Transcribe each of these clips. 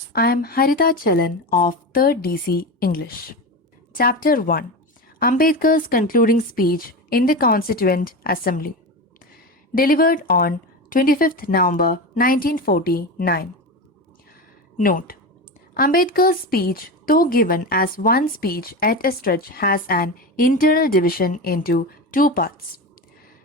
I am Harita Chalan of 3rd DC English. Chapter 1 Ambedkar's concluding speech in the Constituent Assembly. Delivered on 25th November 1949. Note: Ambedkar's speech, though given as one speech at a stretch, has an internal division into two parts.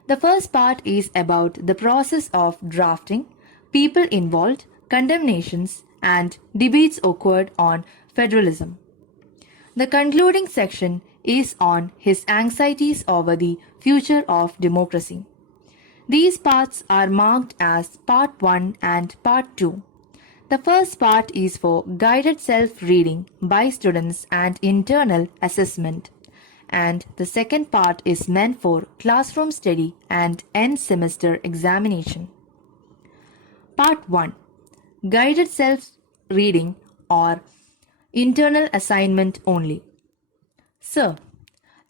The first part is about the process of drafting, people involved, condemnations, and debates occurred on federalism. The concluding section is on his anxieties over the future of democracy. These parts are marked as Part 1 and Part 2. The first part is for guided self-reading by students and internal assessment, and the second part is meant for classroom study and end semester examination. Part 1 Guided self-reading or internal assignment only. Sir,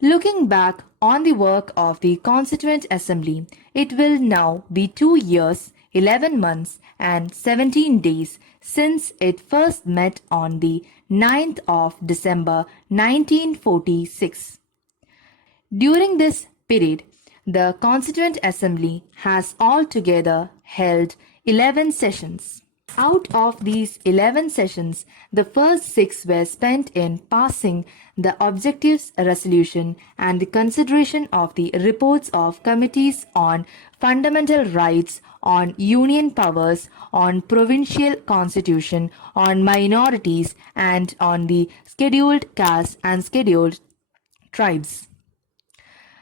looking back on the work of the Constituent Assembly, it will now be 2 years, 11 months and 17 days since it first met on the 9th of December 1946. During this period, the Constituent Assembly has altogether held 11 sessions. Out of these 11 sessions, the first 6 were spent in passing the objectives resolution and the consideration of the reports of committees on fundamental rights, on union powers, on provincial constitution, on minorities, and on the scheduled castes and scheduled tribes.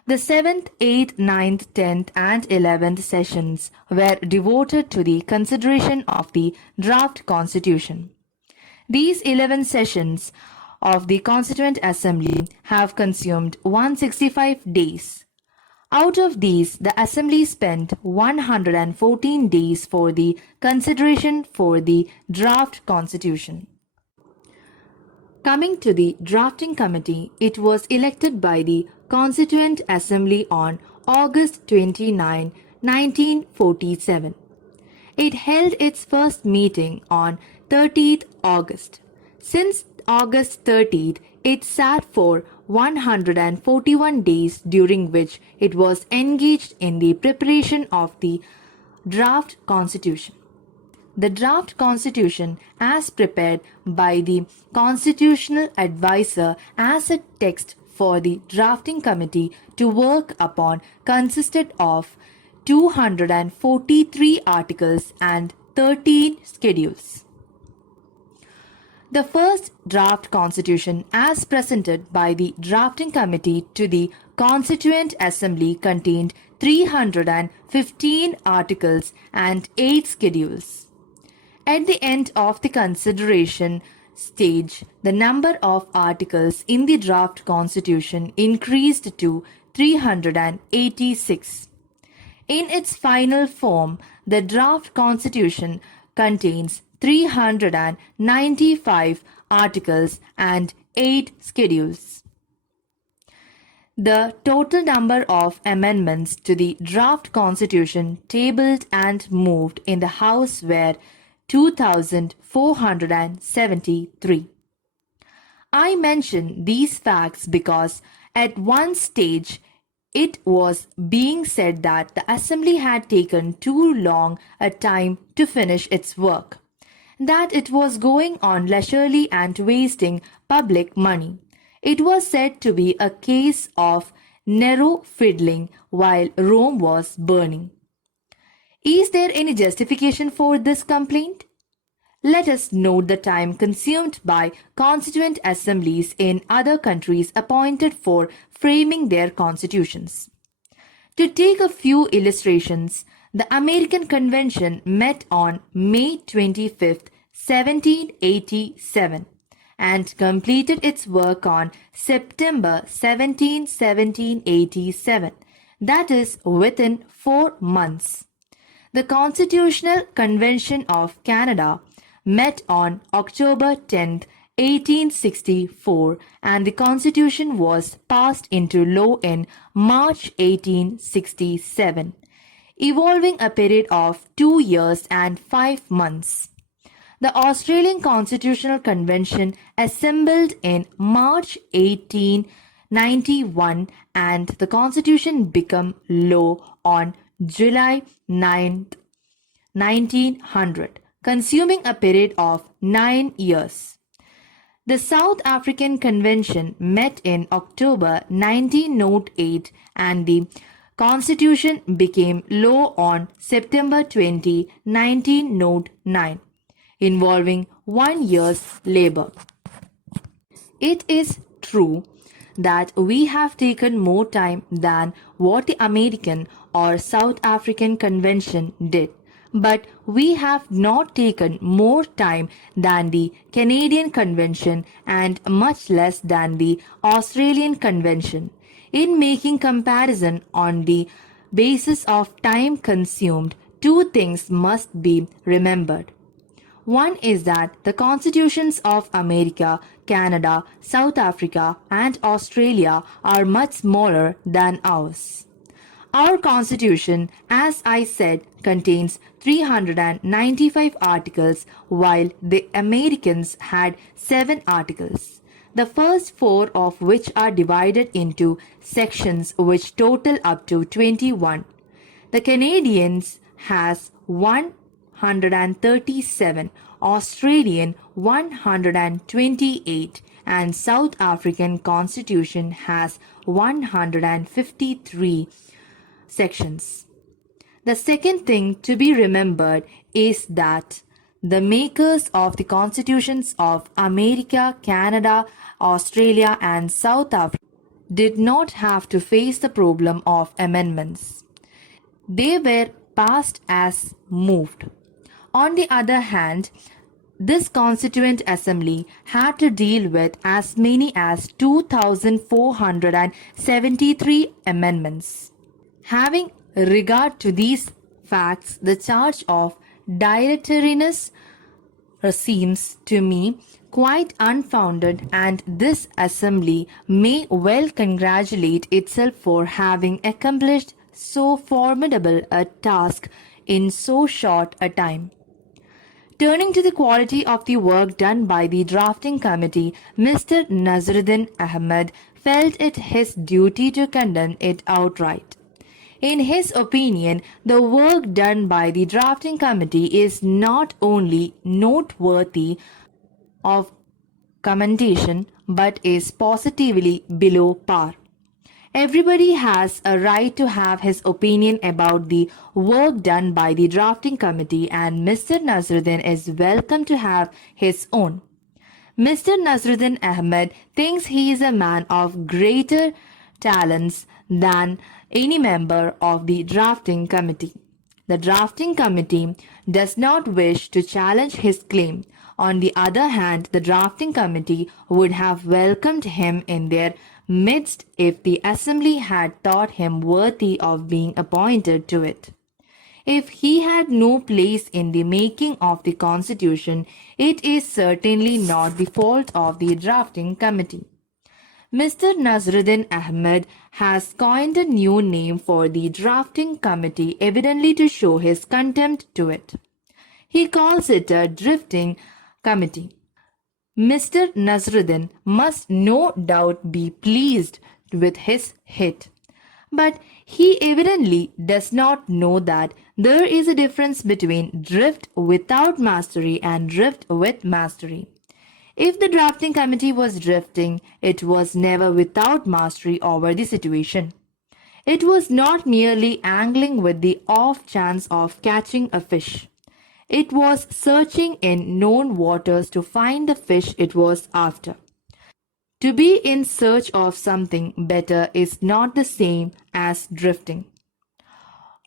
The 7th, 8th, 9th, 10th and 11th sessions were devoted to the consideration of the draft constitution. These 11 sessions of the Constituent Assembly have consumed 165 days. Out of these, the Assembly spent 114 days for the consideration for the draft constitution. Coming to the drafting committee, it was elected by the Constituent Assembly on August 29, 1947. It held its first meeting on 30th August. Since August 30th, it sat for 141 days, during which it was engaged in the preparation of the draft constitution. The draft constitution, as prepared by the constitutional advisor as a text for the drafting committee to work upon, consisted of 243 articles and 13 schedules. The first draft constitution, as presented by the drafting committee to the Constituent Assembly, contained 315 articles and 8 schedules. At the end of the consideration stage, the number of articles in the draft constitution increased to 386. In its final form, the draft constitution contains 395 articles and 8 schedules. The total number of amendments to the draft constitution tabled and moved in the House were 2,473. I mention these facts because at one stage it was being said that the Assembly had taken too long a time to finish its work, that it was going on leisurely and wasting public money. It was said to be a case of narrow fiddling while Rome was burning. Is there any justification for this complaint? Let us note the time consumed by constituent assemblies in other countries appointed for framing their constitutions. To take a few illustrations, the American Convention met on May 25, 1787, and completed its work on September 17, 1787, that is, within 4 months. The Constitutional Convention of Canada met on October 10, 1864, and the Constitution was passed into law in March 1867, evolving a period of 2 years and 5 months. The Australian Constitutional Convention assembled in March 1891 and the Constitution became law on July 9th, 1900, consuming a period of 9 years. The South African Convention met in October 1908 and the Constitution became law on September 20, 1909, involving 1 year's labor. It is true that we have taken more time than what the American or South African Convention did, but we have not taken more time than the Canadian Convention and much less than the Australian Convention. In making comparison on the basis of time consumed, two things must be remembered. One is that the constitutions of America, Canada, South Africa, and Australia are much smaller than ours. Our constitution, as I said, contains 395 articles, while the Americans had 7 articles, the first 4 of which are divided into sections which total up to 21. The Canadians has 137, Australian 128, and South African Constitution has 153 sections. The second thing to be remembered is that the makers of the constitutions of America, Canada, Australia, and South Africa did not have to face the problem of amendments. They were passed as moved. On the other hand, this Constituent Assembly had to deal with as many as 2,473 amendments. Having regard to these facts, the charge of dilatoriness seems to me quite unfounded, and this assembly may well congratulate itself for having accomplished so formidable a task in so short a time. Turning to the quality of the work done by the drafting committee, Mr. Nazaruddin Ahmed felt it his duty to condemn it outright. In his opinion, the work done by the drafting committee is not only noteworthy of commendation but is positively below par. Everybody has a right to have his opinion about the work done by the drafting committee, and Mr. Nazaruddin is welcome to have his own. Mr. Nazaruddin Ahmed thinks he is a man of greater talents than any member of the drafting committee. The drafting committee does not wish to challenge his claim. On the other hand, the drafting committee would have welcomed him in their midst if the assembly had thought him worthy of being appointed to it. If he had no place in the making of the constitution, it is certainly not the fault of the drafting committee. Mr. Nazaruddin Ahmed has coined a new name for the drafting committee, evidently to show his contempt to it. He calls it a drifting committee. Mr. Nazaruddin must no doubt be pleased with his hit, but he evidently does not know that there is a difference between drift without mastery and drift with mastery. If the drafting committee was drifting, it was never without mastery over the situation. It was not merely angling with the off chance of catching a fish. It was searching in known waters to find the fish it was after. To be in search of something better is not the same as drifting.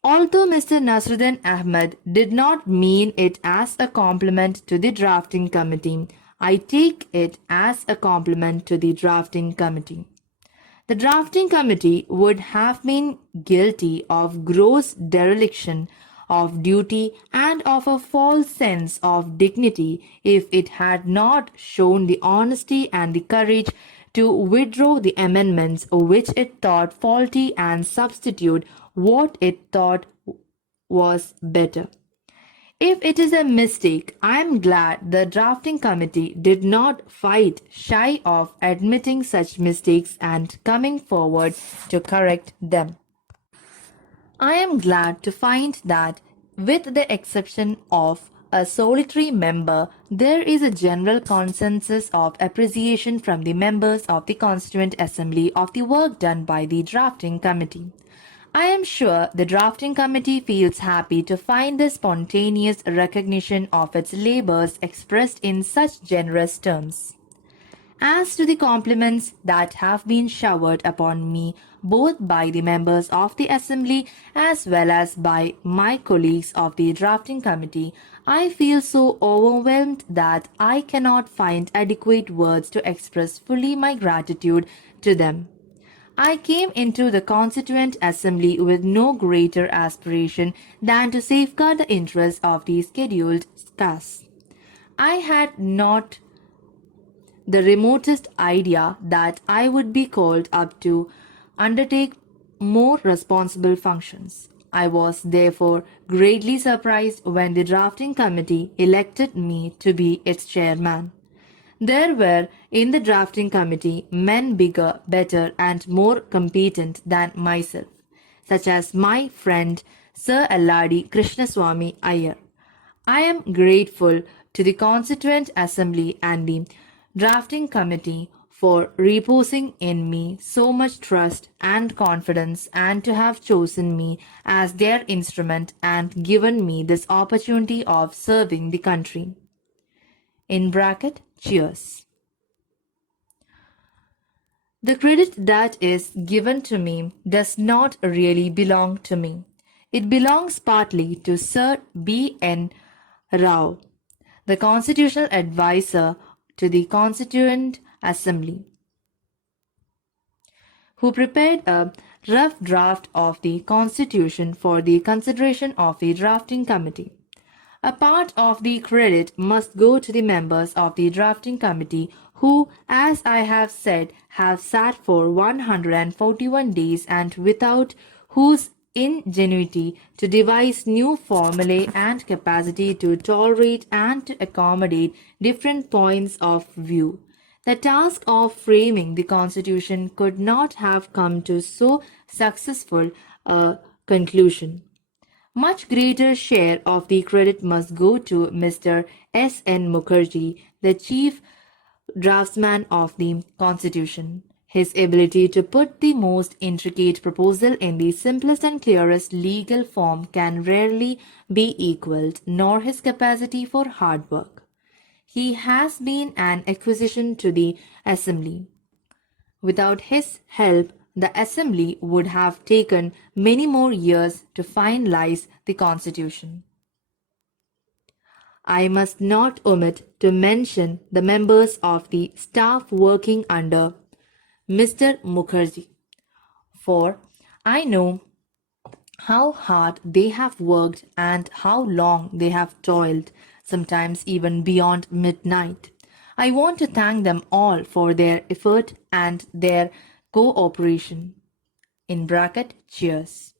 Although Mr. Nazaruddin Ahmed did not mean it as a compliment to the drafting committee, I take it as a compliment to the drafting committee. The drafting committee would have been guilty of gross dereliction of duty and of a false sense of dignity if it had not shown the honesty and the courage to withdraw the amendments which it thought faulty and substitute what it thought was better. If it is a mistake, I am glad the drafting committee did not fight shy of admitting such mistakes and coming forward to correct them. I am glad to find that, with the exception of a solitary member, there is a general consensus of appreciation from the members of the Constituent Assembly of the work done by the drafting committee. I am sure the drafting committee feels happy to find the spontaneous recognition of its labors expressed in such generous terms. As to the compliments that have been showered upon me both by the members of the Assembly as well as by my colleagues of the drafting committee, I feel so overwhelmed that I cannot find adequate words to express fully my gratitude to them. I came into the Constituent Assembly with no greater aspiration than to safeguard the interests of the scheduled castes. I had not the remotest idea that I would be called up to undertake more responsible functions. I was therefore greatly surprised when the drafting committee elected me to be its chairman. There were in the drafting committee men bigger, better, and more competent than myself, such as my friend Sir Alladi Krishnaswamy Iyer. I am grateful to the Constituent Assembly and the Drafting Committee for reposing in me so much trust and confidence and to have chosen me as their instrument and given me this opportunity of serving the country. In bracket, cheers. The credit that is given to me does not really belong to me. It belongs partly to Sir B.N. Rao, the constitutional advisor to the Constituent Assembly, who prepared a rough draft of the Constitution for the consideration of the drafting committee. A part of the credit must go to the members of the drafting committee who, as I have said, have sat for 141 days and without whose ingenuity to devise new formulae and capacity to tolerate and to accommodate different points of view. The task of framing the Constitution could not have come to so successful a conclusion. Much greater share of the credit must go to Mr. S. N. Mukherjee, the chief draftsman of the Constitution. His ability to put the most intricate proposal in the simplest and clearest legal form can rarely be equaled, nor his capacity for hard work. He has been an acquisition to the Assembly. Without his help, the Assembly would have taken many more years to finalize the Constitution. I must not omit to mention the members of the staff working under Mr. Mukherjee, for I know how hard they have worked and how long they have toiled, sometimes even beyond midnight. I want to thank them all for their effort and their cooperation. In bracket, cheers.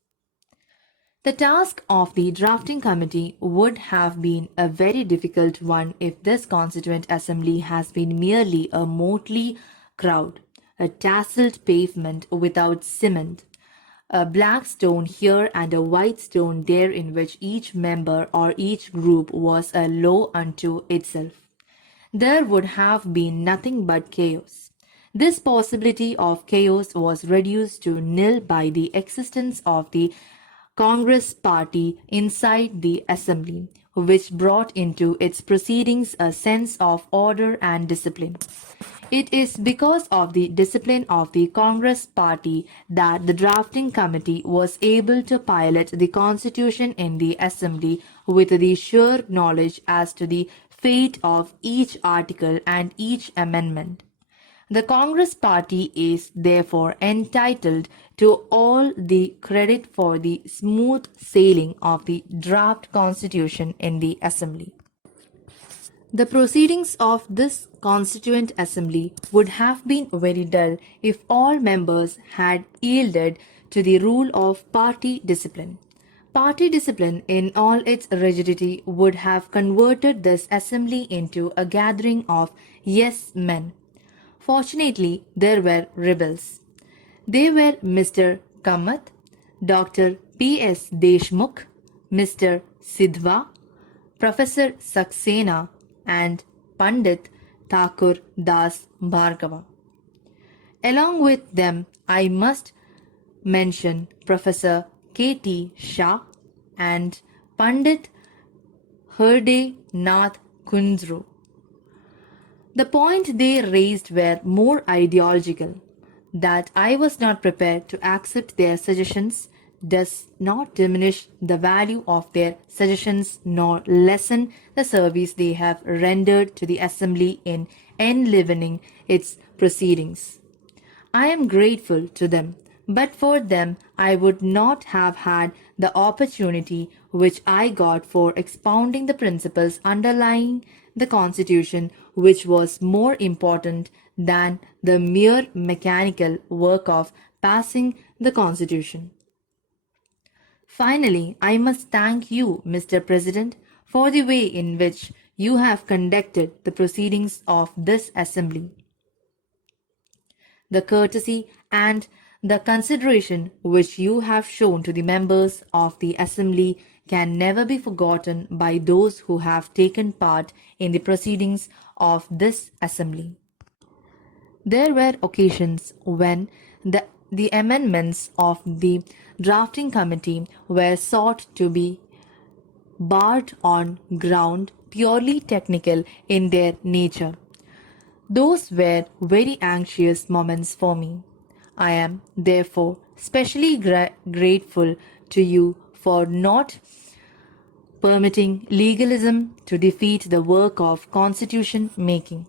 The task of the drafting committee would have been a very difficult one if this Constituent Assembly has been merely a motley crowd, a tasseled pavement without cement, a black stone here and a white stone there in which each member or each group was a law unto itself. There would have been nothing but chaos. This possibility of chaos was reduced to nil by the existence of the Congress party inside the Assembly, which brought into its proceedings a sense of order and discipline. It is because of the discipline of the Congress party that the drafting committee was able to pilot the Constitution in the Assembly with the sure knowledge as to the fate of each article and each amendment. The Congress party is therefore entitled to all the credit for the smooth sailing of the draft Constitution in the Assembly. The proceedings of this Constituent Assembly would have been very dull if all members had yielded to the rule of party discipline. Party discipline in all its rigidity would have converted this assembly into a gathering of yes men. Fortunately, there were rebels. They were Mr. Kamath, Dr. P.S. Deshmukh, Mr. Sidhwa, Professor Saxena, and Pandit Thakur Das Bhargava. Along with them, I must mention Professor K.T. Shah and Pandit Hriday Nath Kunzru. The points they raised were more ideological. That I was not prepared to accept their suggestions does not diminish the value of their suggestions nor lessen the service they have rendered to the Assembly in enlivening its proceedings. I am grateful to them, but for them I would not have had the opportunity which I got for expounding the principles underlying the Constitution, which was more important than the mere mechanical work of passing the Constitution. Finally, I must thank you, Mr. President, for the way in which you have conducted the proceedings of this Assembly. The courtesy and the consideration which you have shown to the members of the Assembly can never be forgotten by those who have taken part in the proceedings of this Assembly. There were occasions when the amendments of the drafting committee were sought to be barred on ground purely technical in their nature. Those were very anxious moments for me. I am, therefore, specially grateful to you for not permitting legalism to defeat the work of constitution making.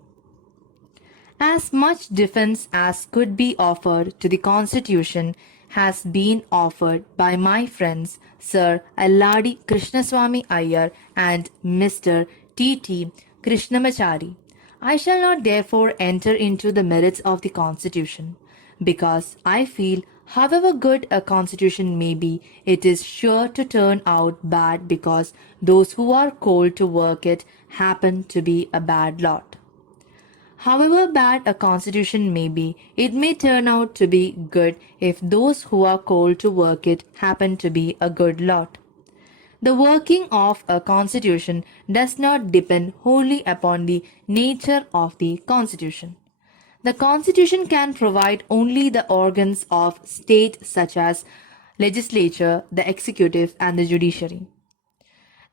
As much defense as could be offered to the Constitution has been offered by my friends Sir Alladi Krishnaswamy Iyer and Mr. T.T. Krishnamachari. I shall not therefore enter into the merits of the Constitution, because I feel, however good a Constitution may be, it is sure to turn out bad because those who are called to work it happen to be a bad lot. However bad a constitution may be, it may turn out to be good if those who are called to work it happen to be a good lot. The working of a constitution does not depend wholly upon the nature of the constitution. The constitution can provide only the organs of state such as legislature, the executive and the judiciary.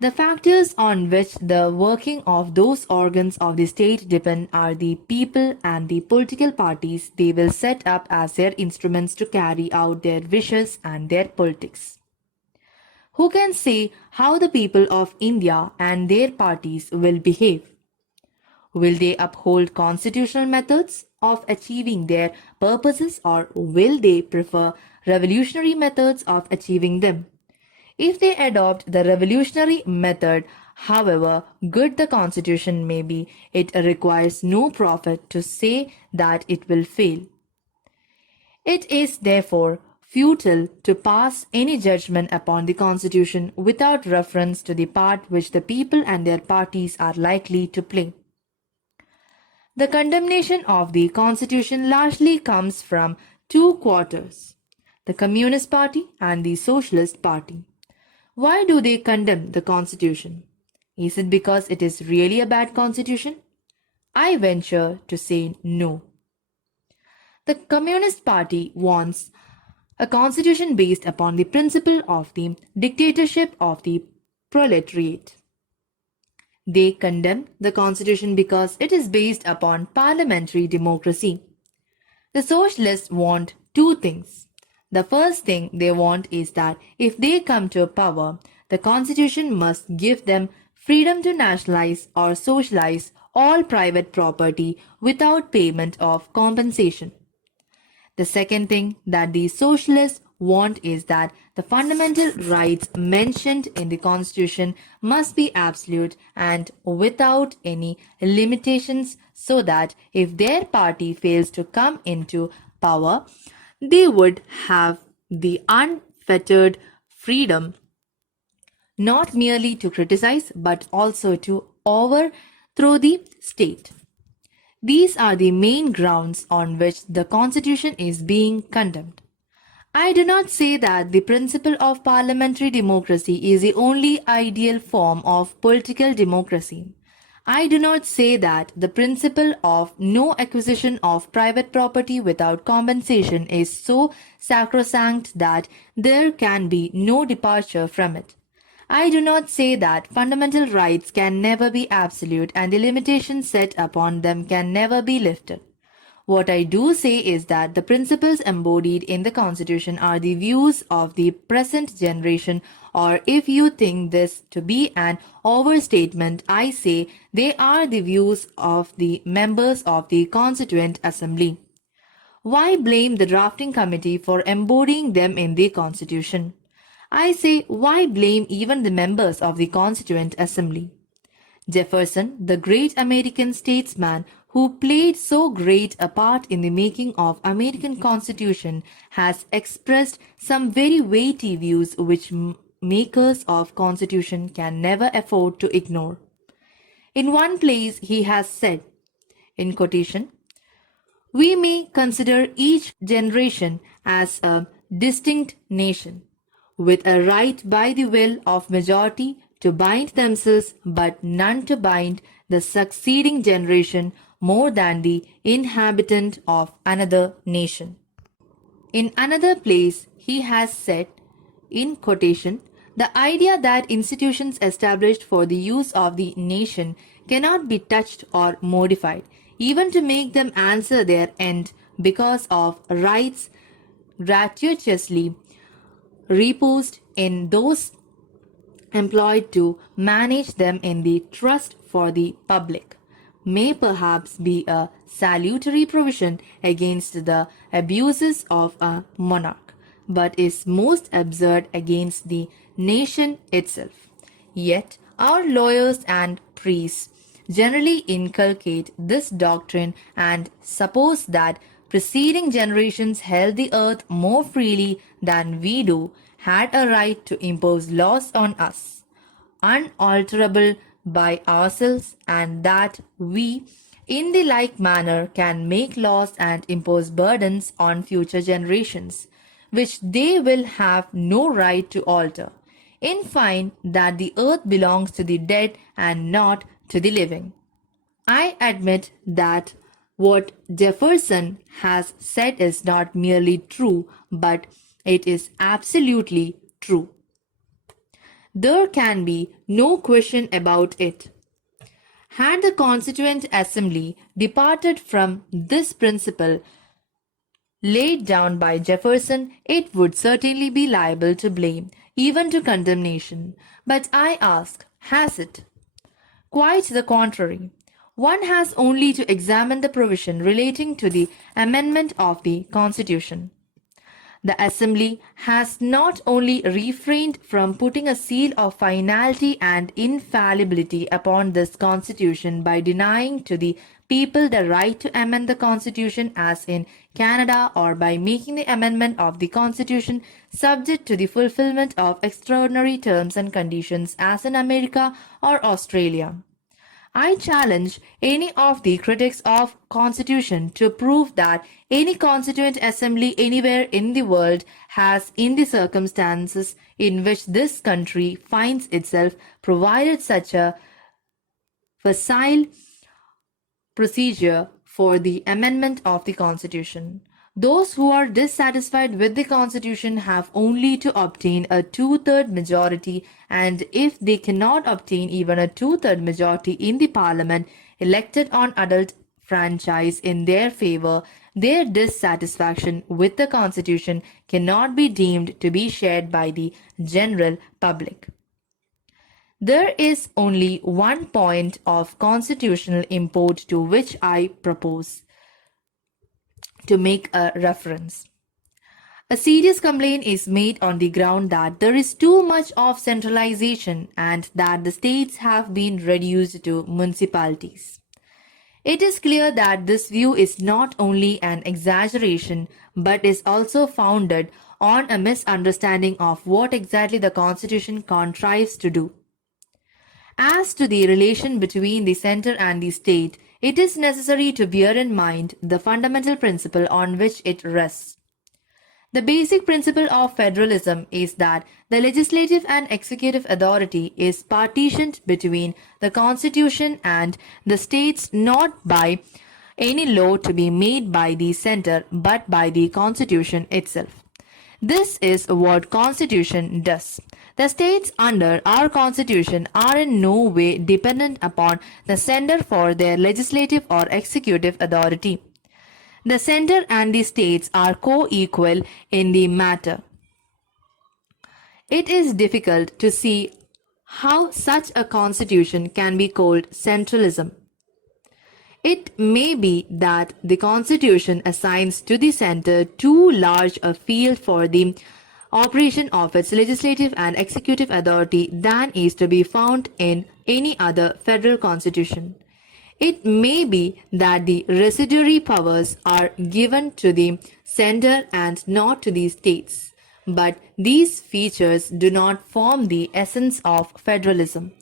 The factors on which the working of those organs of the state depend are the people and the political parties they will set up as their instruments to carry out their wishes and their politics. Who can say how the people of India and their parties will behave? Will they uphold constitutional methods of achieving their purposes or will they prefer revolutionary methods of achieving them? If they adopt the revolutionary method, however good the constitution may be, it requires no prophet to say that it will fail. It is therefore futile to pass any judgment upon the constitution without reference to the part which the people and their parties are likely to play. The condemnation of the constitution largely comes from two quarters, the Communist Party and the Socialist Party. Why do they condemn the Constitution? Is it because it is really a bad Constitution? I venture to say no. The Communist Party wants a constitution based upon the principle of the dictatorship of the proletariat. They condemn the Constitution because it is based upon parliamentary democracy. The Socialists want two things. The first thing they want is that if they come to power, the Constitution must give them freedom to nationalize or socialize all private property without payment of compensation. The second thing that the socialists want is that the fundamental rights mentioned in the Constitution must be absolute and without any limitations, so that if their party fails to come into power, they would have the unfettered freedom not merely to criticize but also to overthrow the state. These are the main grounds on which the Constitution is being condemned. I do not say that the principle of parliamentary democracy is the only ideal form of political democracy. I do not say that the principle of no acquisition of private property without compensation is so sacrosanct that there can be no departure from it. I do not say that fundamental rights can never be absolute and the limitations set upon them can never be lifted. What I do say is that the principles embodied in the Constitution are the views of the present generation, or if you think this to be an overstatement, I say they are the views of the members of the Constituent Assembly. Why blame the drafting committee for embodying them in the Constitution? I say, why blame even the members of the Constituent Assembly? Jefferson, the great American statesman who played so great a part in the making of American Constitution, has expressed some very weighty views which makers of Constitution can never afford to ignore. In one place he has said, in quotation, "We may consider each generation as a distinct nation, with a right by the will of majority to bind themselves, but none to bind the succeeding generation more than the inhabitant of another nation." In another place, he has said, in quotation, "The idea that institutions established for the use of the nation cannot be touched or modified, even to make them answer their end because of rights gratuitously reposed in those employed to manage them in the trust for the public, may perhaps be a salutary provision against the abuses of a monarch, but is most absurd against the nation itself. Yet our lawyers and priests generally inculcate this doctrine and suppose that preceding generations held the earth more freely than we do, had a right to impose laws on us, unalterable by ourselves, and that we, in the like manner, can make laws and impose burdens on future generations, which they will have no right to alter. In fine, that the earth belongs to the dead and not to the living. I admit that what Jefferson has said is not merely true, but it is absolutely true. There can be no question about it. Had the Constituent Assembly departed from this principle laid down by Jefferson, it would certainly be liable to blame, even to condemnation. But I ask, has it? Quite the contrary. One has only to examine the provision relating to the amendment of the Constitution. The Assembly has not only refrained from putting a seal of finality and infallibility upon this Constitution by denying to the people the right to amend the Constitution as in Canada, or by making the amendment of the Constitution subject to the fulfillment of extraordinary terms and conditions as in America or Australia. I challenge any of the critics of Constitution to prove that any Constituent Assembly anywhere in the world has, in the circumstances in which this country finds itself, provided such a facile procedure for the amendment of the Constitution. Those who are dissatisfied with the Constitution have only to obtain a two-third majority, and if they cannot obtain even a two-third majority in the Parliament elected on adult franchise in their favor, their dissatisfaction with the Constitution cannot be deemed to be shared by the general public. There is only one point of constitutional import to which I propose to make a reference. A serious complaint is made on the ground that there is too much of centralization and that the states have been reduced to municipalities. It is clear that this view is not only an exaggeration but is also founded on a misunderstanding of what exactly the Constitution contrives to do. As to the relation between the center and the state, it is necessary to bear in mind the fundamental principle on which it rests. The basic principle of federalism is that the legislative and executive authority is partitioned between the Constitution and the states not by any law to be made by the center but by the Constitution itself. This is what Constitution does. The states under our Constitution are in no way dependent upon the center for their legislative or executive authority. The center and the states are co-equal in the matter. It is difficult to see how such a constitution can be called centralism. It may be that the constitution assigns to the center too large a field for the operation of its legislative and executive authority than is to be found in any other federal constitution. It may be that the residuary powers are given to the center and not to the states, but these features do not form the essence of federalism.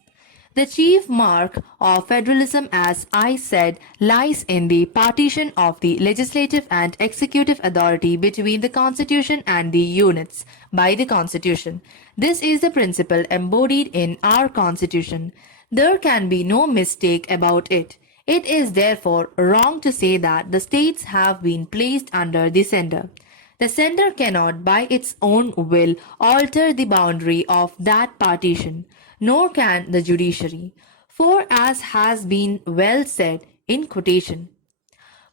The chief mark of federalism, as I said, lies in the partition of the legislative and executive authority between the Constitution and the units by the Constitution. This is the principle embodied in our Constitution. There can be no mistake about it. It is therefore wrong to say that the states have been placed under the center. The center cannot by its own will alter the boundary of that partition, nor can the judiciary. For as has been well said in quotation,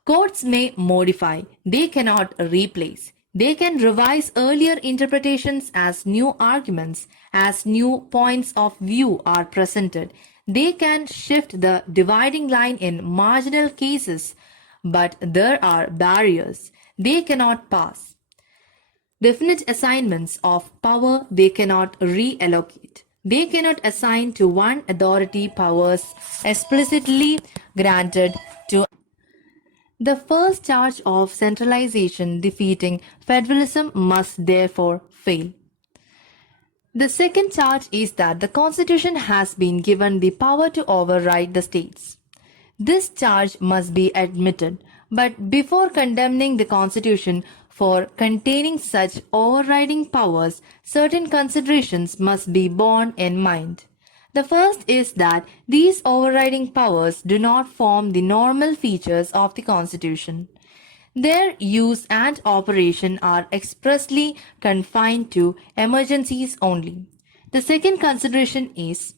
courts may modify, they cannot replace. They can revise earlier interpretations as new arguments, as new points of view are presented. They can shift the dividing line in marginal cases, but there are barriers. They cannot pass definite assignments of power. They cannot reallocate. They cannot assign to one authority powers explicitly granted to the first charge of centralization defeating federalism must therefore fail. The second charge is that the Constitution has been given the power to override the states. This charge must be admitted, but before condemning the Constitution for containing such overriding powers, certain considerations must be borne in mind. The first is that these overriding powers do not form the normal features of the Constitution. Their use and operation are expressly confined to emergencies only. The second consideration is,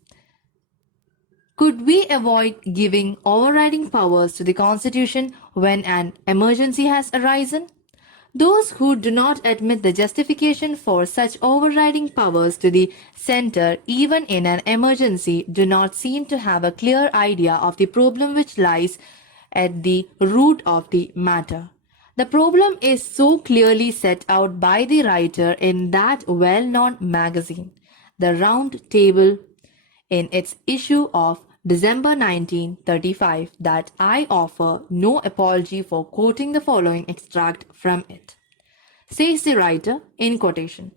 could we avoid giving overriding powers to the Constitution when an emergency has arisen? Those who do not admit the justification for such overriding powers to the center, even in an emergency, do not seem to have a clear idea of the problem which lies at the root of the matter. The problem is so clearly set out by the writer in that well-known magazine, The Round Table, in its issue of December 1935, that I offer no apology for quoting the following extract from it. Says the writer in quotation,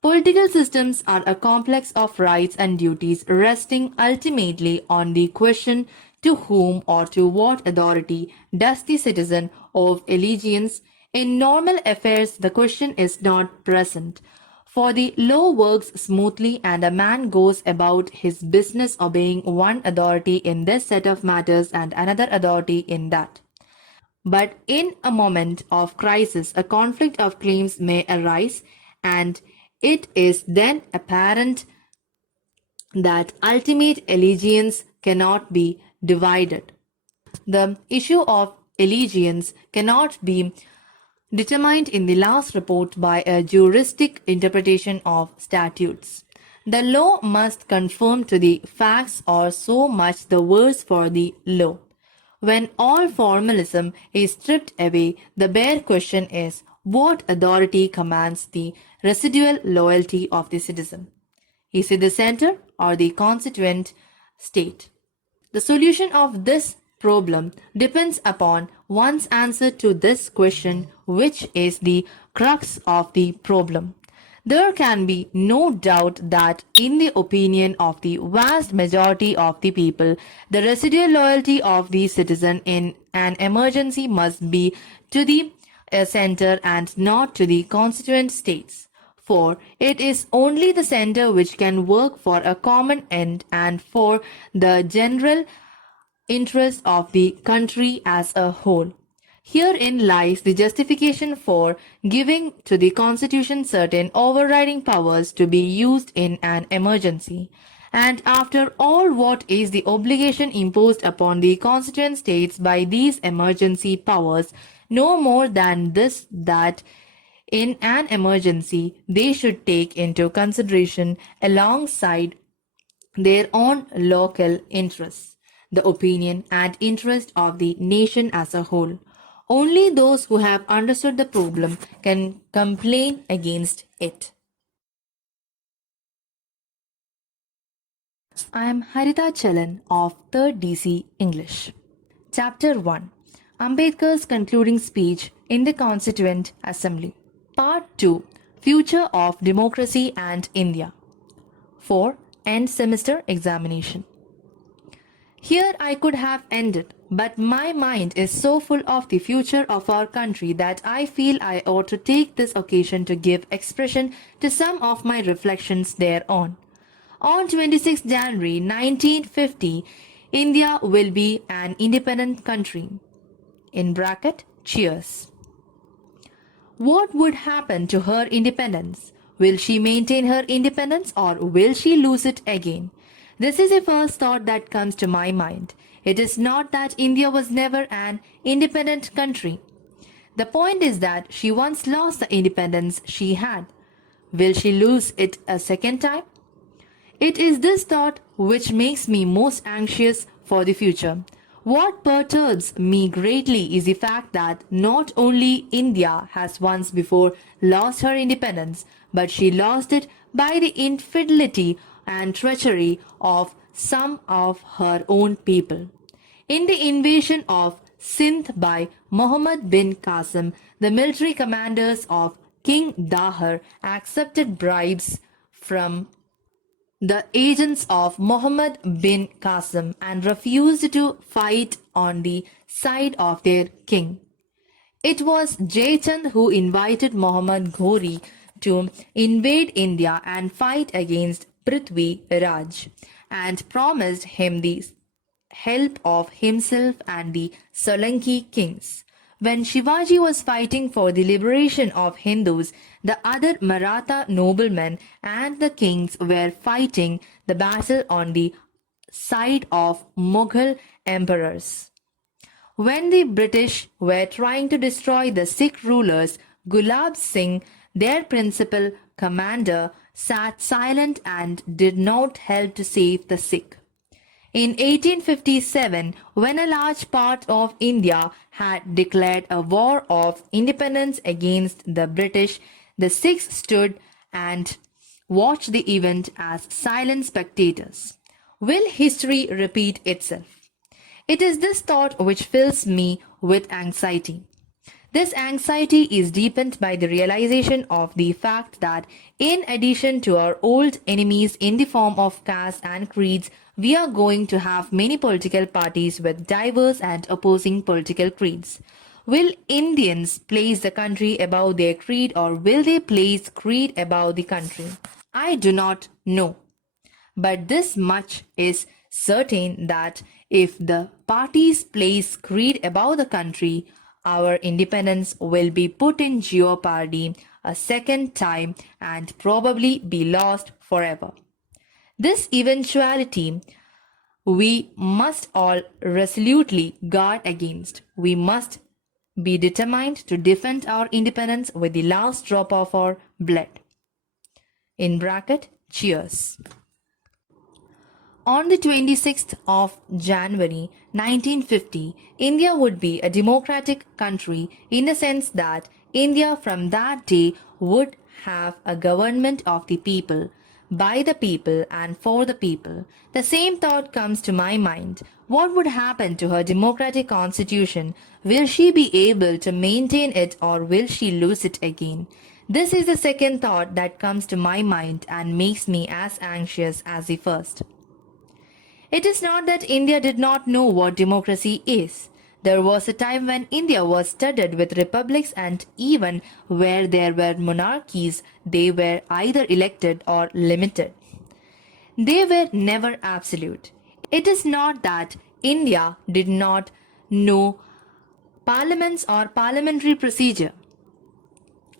"Political systems are a complex of rights and duties resting ultimately on the question to whom or to what authority does the citizen owe allegiance. In normal affairs, the question is not present, for the law works smoothly and a man goes about his business obeying one authority in this set of matters and another authority in that. But in a moment of crisis, a conflict of claims may arise, and it is then apparent that ultimate allegiance cannot be divided. The issue of allegiance cannot be determined in the last report by a juristic interpretation of statutes. The law must conform to the facts, or so much the worse for the law. When all formalism is stripped away, the bare question is, what authority commands the residual loyalty of the citizen? Is it the center or the constituent state? The solution of this problem depends upon one's answer to this question, which is the crux of the problem. There can be no doubt that, in the opinion of the vast majority of the people, the residual loyalty of the citizen in an emergency must be to the center and not to the constituent states. For it is only the center which can work for a common end and for the general interest of the country as a whole. Herein lies the justification for giving to the Constitution certain overriding powers to be used in an emergency. And after all, what is the obligation imposed upon the constituent states by these emergency powers? No more than this, that in an emergency they should take into consideration, alongside their own local interests, the opinion and interest of the nation as a whole. Only those who have understood the problem can complain against it. I am Harita Chalan of 3rd DC English. Chapter 1, Ambedkar's concluding speech in the Constituent Assembly. Part 2, Future of Democracy and India. 4. End semester examination. Here I could have ended, but my mind is so full of the future of our country that I feel I ought to take this occasion to give expression to some of my reflections thereon. On 26 January 1950, India will be an independent country. In bracket, cheers. What would happen to her independence? Will she maintain her independence or will she lose it again? This is the first thought that comes to my mind. It is not that India was never an independent country. The point is that she once lost the independence she had. Will she lose it a second time? It is this thought which makes me most anxious for the future. What perturbs me greatly is the fact that not only India has once before lost her independence, but she lost it by the infidelity and treachery of some of her own people. In the invasion of Sindh by Muhammad bin Qasim, the military commanders of King Dahar accepted bribes from the agents of Muhammad bin Qasim and refused to fight on the side of their king. It was Jaichand who invited Muhammad Ghori to invade India and fight against Prithvi Raj, and promised him the help of himself and the Solanki kings. When Shivaji was fighting for the liberation of Hindus, the other Maratha noblemen and the kings were fighting the battle on the side of Mughal emperors. When the British were trying to destroy the Sikh rulers, Gulab Singh, their principal commander, sat silent and did not help to save the Sikh. In 1857, when a large part of India had declared a war of independence against the British, the Sikhs stood and watched the event as silent spectators. Will history repeat itself? It is this thought which fills me with anxiety. This anxiety is deepened by the realization of the fact that, in addition to our old enemies in the form of castes and creeds, we are going to have many political parties with diverse and opposing political creeds. Will Indians place the country above their creed, or will they place creed above the country? I do not know. But this much is certain, that if the parties place creed above the country, our independence will be put in jeopardy a second time and probably be lost forever. This eventuality we must all resolutely guard against. We must be determined to defend our independence with the last drop of our blood. In bracket, cheers. On the 26th of January 1950, India would be a democratic country in the sense that India from that day would have a government of the people. by the people and for the people, the same thought comes to my mind. What would happen to her democratic constitution? Will she be able to maintain it or will she lose it again? This is the second thought that comes to my mind and makes me as anxious as the first. It is not that India did not know what democracy is. There was a time when India was studded with republics, and even where there were monarchies, they were either elected or limited. They were never absolute. It is not that India did not know parliaments or parliamentary procedure.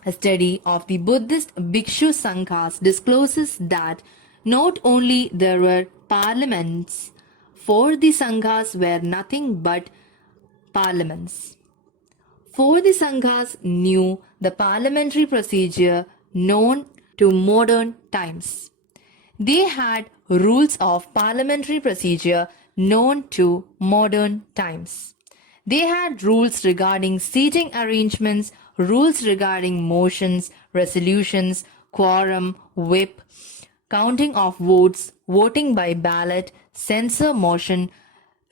A study of the Buddhist Bhikshu Sanghas discloses that not only there were parliaments, for the Sanghas were nothing but parliaments. For the Sanghas knew the parliamentary procedure known to modern times. They had rules of parliamentary procedure known to modern times. They had rules regarding seating arrangements, rules regarding motions, resolutions, quorum, whip, counting of votes, voting by ballot, censor motion,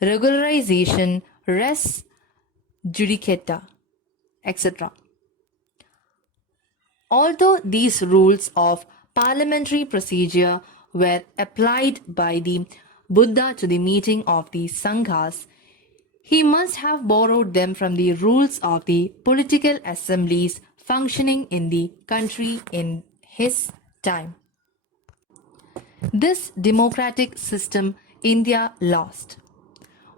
regularization, res judicata, etc. Although these rules of parliamentary procedure were applied by the Buddha to the meeting of the Sanghas, he must have borrowed them from the rules of the political assemblies functioning in the country in his time. This democratic system India lost.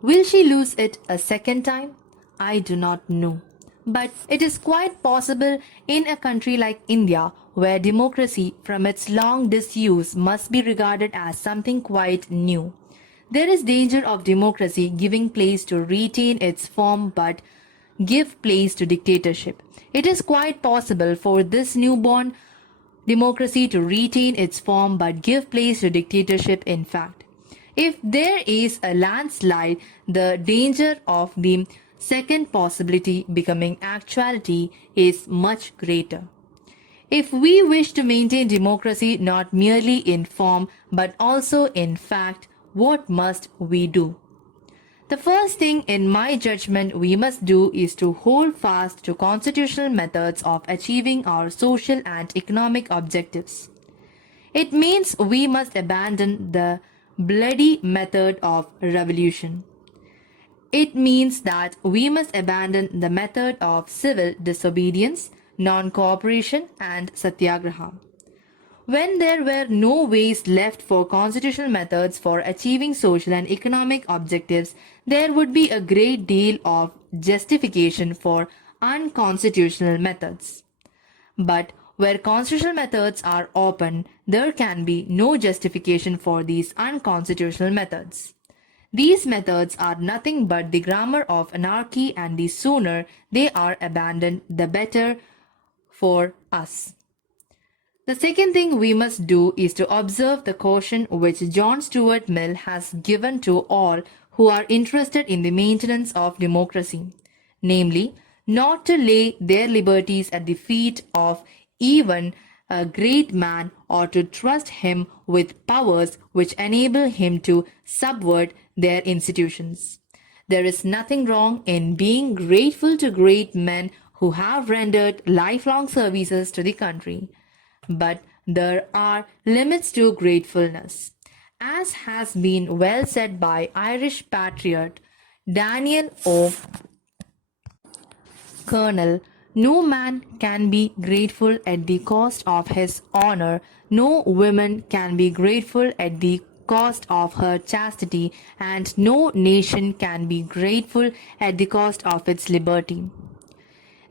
Will she lose it a second time? I do not know. But it is quite possible in a country like India, where democracy from its long disuse must be regarded as something quite new. There is danger of democracy giving place to retain its form but give place to dictatorship. It is quite possible for this newborn democracy to retain its form but give place to dictatorship in fact. If there is a landslide, the danger of the second possibility becoming actuality is much greater. If we wish to maintain democracy not merely in form but also in fact, what must we do? The first thing in my judgment we must do is to hold fast to constitutional methods of achieving our social and economic objectives. It means we must abandon the bloody method of revolution. It means that we must abandon the method of civil disobedience, non-cooperation and satyagraha. When there were no ways left for constitutional methods for achieving social and economic objectives, there would be a great deal of justification for unconstitutional methods. But where constitutional methods are open, there can be no justification for these unconstitutional methods. These methods are nothing but the grammar of anarchy, and the sooner they are abandoned, the better for us. The second thing we must do is to observe the caution which John Stuart Mill has given to all who are interested in the maintenance of democracy, namely, not to lay their liberties at the feet of even a great man or to trust him with powers which enable him to subvert their institutions. There is nothing wrong in being grateful to great men who have rendered lifelong services to the country. But there are limits to gratefulness. As has been well said by Irish patriot Daniel O. Colonel, no man can be grateful at the cost of his honor, no woman can be grateful at the cost of her chastity, and no nation can be grateful at the cost of its liberty.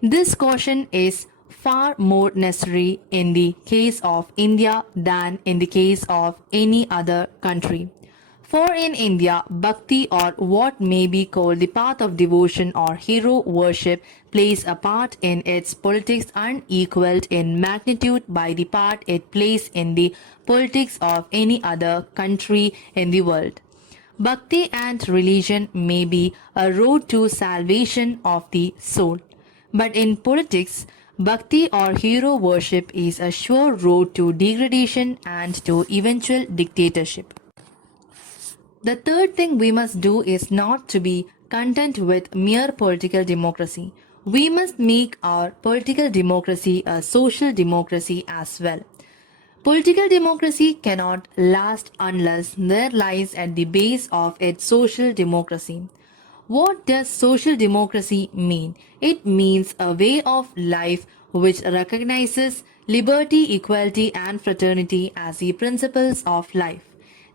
This caution is far more necessary in the case of India than in the case of any other country. For in India, bhakti, or what may be called the path of devotion or hero worship, plays a part in its politics unequaled in magnitude by the part it plays in the politics of any other country in the world. Bhakti and religion may be a road to salvation of the soul. But in politics, Bhakti or hero worship is a sure road to degradation and to eventual dictatorship. The third thing we must do is not to be content with mere political democracy. We must make our political democracy a social democracy as well. Political democracy cannot last unless there lies at the base of its social democracy. What does social democracy mean? It means a way of life which recognizes liberty, equality, and fraternity as the principles of life.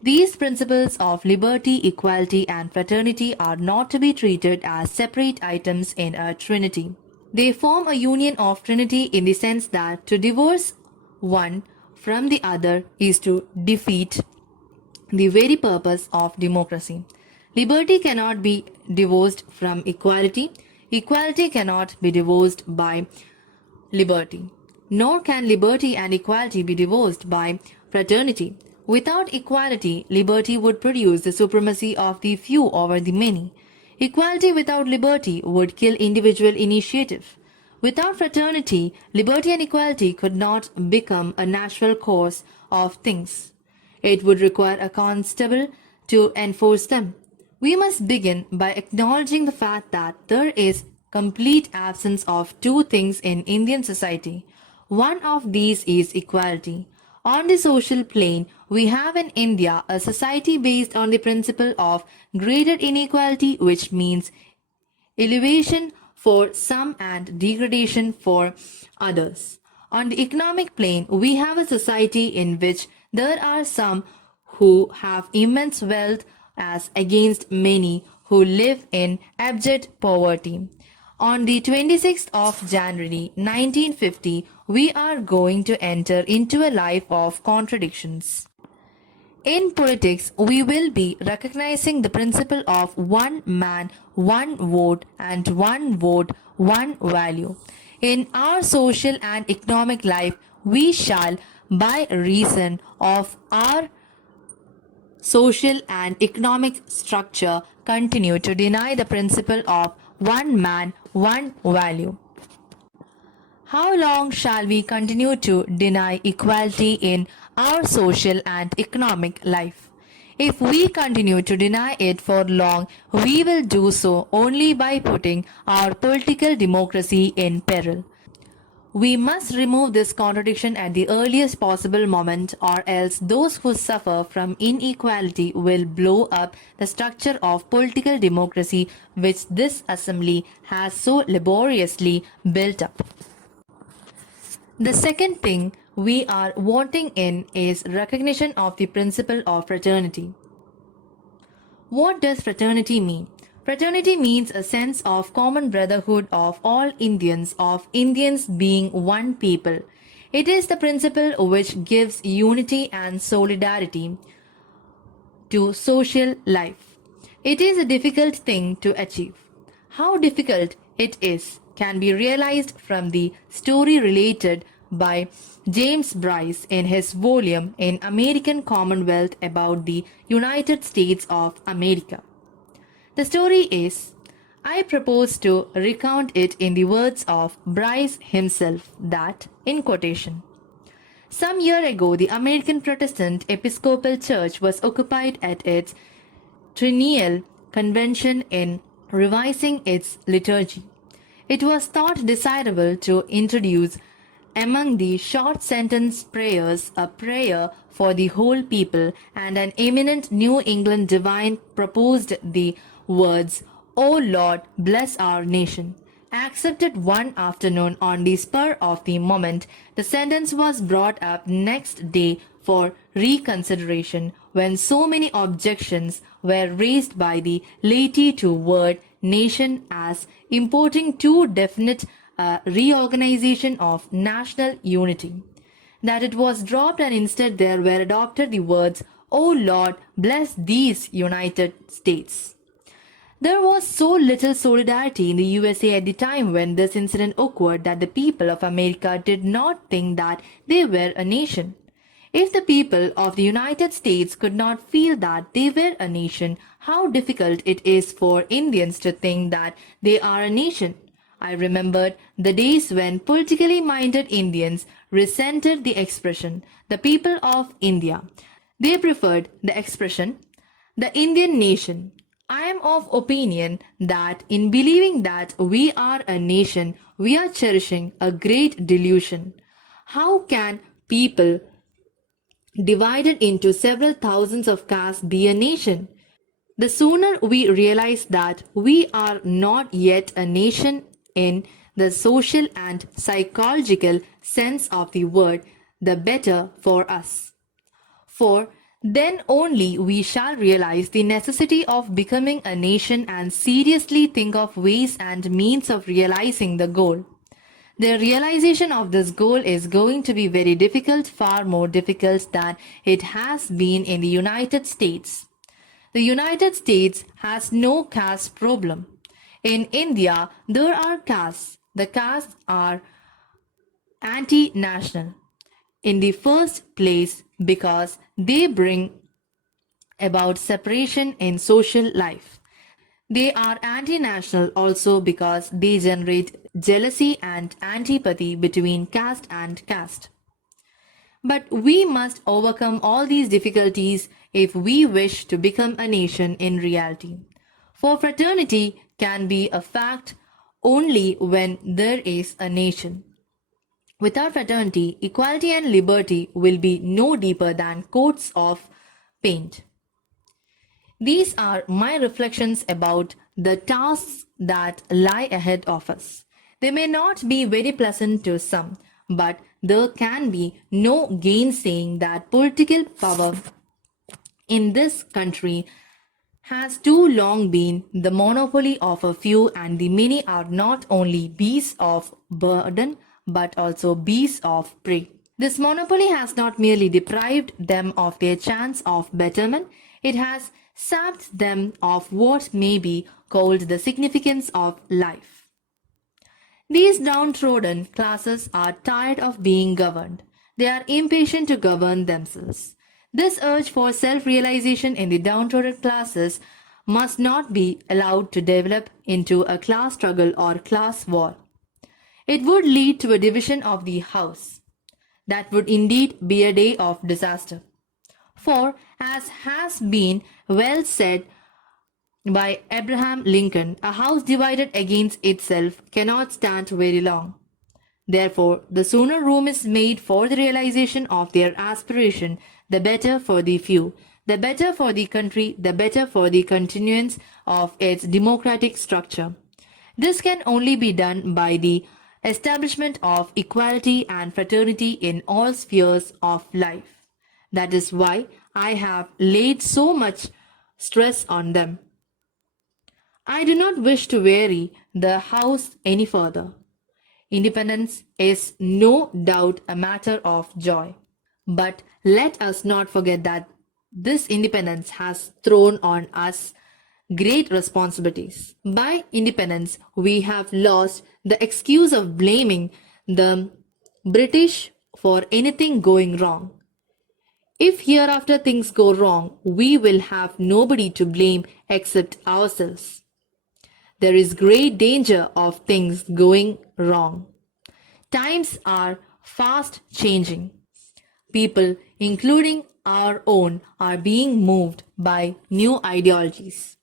These principles of liberty, equality, and fraternity are not to be treated as separate items in a trinity. They form a union of trinity in the sense that to divorce one from the other is to defeat the very purpose of democracy. Liberty cannot be divorced from equality. Equality cannot be divorced by liberty. Nor can liberty and equality be divorced by fraternity. Without equality, liberty would produce the supremacy of the few over the many. Equality without liberty would kill individual initiative. Without fraternity, liberty and equality could not become a natural course of things. It would require a constable to enforce them. We must begin by acknowledging the fact that there is complete absence of two things in Indian society. One of these is equality. On the social plane, we have in India a society based on the principle of greater inequality, which means elevation for some and degradation for others. On the economic plane, we have a society in which there are some who have immense wealth as against many who live in abject poverty. On the 26th of January 1950, we are going to enter into a life of contradictions. In politics, we will be recognizing the principle of one man, one vote, and one vote, one value. In our social and economic life, we shall, by reason of our social and economic structure, continue to deny the principle of one man, one value. How long shall we continue to deny equality in our social and economic life? If we continue to deny it for long, we will do so only by putting our political democracy in peril. We must remove this contradiction at the earliest possible moment, or else those who suffer from inequality will blow up the structure of political democracy which this assembly has so laboriously built up. The second thing we are wanting in is recognition of the principle of fraternity. What does fraternity mean? Fraternity means a sense of common brotherhood of all of Indians being one people. It is the principle which gives unity and solidarity to social life. It is a difficult thing to achieve. How difficult it is can be realized from the story related by James Bryce in his volume in American Commonwealth about the United States of America. The story is, I propose to recount it in the words of Bryce himself that, in quotation, some year ago the American Protestant Episcopal Church was occupied at its triennial convention in revising its liturgy. It was thought desirable to introduce among the short sentence prayers a prayer for the whole people, and an eminent New England divine proposed the words, O Lord, bless our nation. Accepted one afternoon on the spur of the moment, the sentence was brought up next day for reconsideration when so many objections were raised by the laity to word nation as importing too definite a reorganization of national unity, that it was dropped and instead there were adopted the words, O Lord, bless these United States. There was so little solidarity in the USA at the time when this incident occurred that the people of America did not think that they were a nation. If the people of the United States could not feel that they were a nation, how difficult it is for Indians to think that they are a nation. I remembered the days when politically minded Indians resented the expression, the people of India. They preferred the expression, the Indian nation. I am of opinion that in believing that we are a nation, we are cherishing a great delusion. How can people divided into several thousands of castes be a nation? The sooner we realize that we are not yet a nation in the social and psychological sense of the word, the better for us. For then only we shall realize the necessity of becoming a nation and seriously think of ways and means of realizing the goal. The realization of this goal is going to be very difficult, far more difficult than it has been in the United States. The United States has no caste problem. In India, there are castes. The castes are anti-national. In the first place, because they bring about separation in social life. They are anti-national also because they generate jealousy and antipathy between caste and caste. But we must overcome all these difficulties if we wish to become a nation in reality. For fraternity can be a fact only when there is a nation. Without fraternity, equality and liberty will be no deeper than coats of paint. These are my reflections about the tasks that lie ahead of us. They may not be very pleasant to some, but there can be no gainsaying that political power in this country has too long been the monopoly of a few, and the many are not only beasts of burden but also beasts of prey. This monopoly has not merely deprived them of their chance of betterment, it has sapped them of what may be called the significance of life. These downtrodden classes are tired of being governed. They are impatient to govern themselves. This urge for self-realization in the downtrodden classes must not be allowed to develop into a class struggle or class war. It would lead to a division of the house. That would indeed be a day of disaster. For, as has been well said by Abraham Lincoln, a house divided against itself cannot stand very long. Therefore, the sooner room is made for the realization of their aspiration, the better for the few, the better for the country, the better for the continuance of its democratic structure. This can only be done by the establishment of equality and fraternity in all spheres of life. That is why I have laid so much stress on them. I do not wish to weary the House any further. Independence is no doubt a matter of joy. But let us not forget that this independence has thrown on us great responsibilities. By independence, we have lost the excuse of blaming the British for anything going wrong. If hereafter things go wrong, we will have nobody to blame except ourselves. There is great danger of things going wrong. Times are fast changing. People, including our own, are being moved by new ideologies.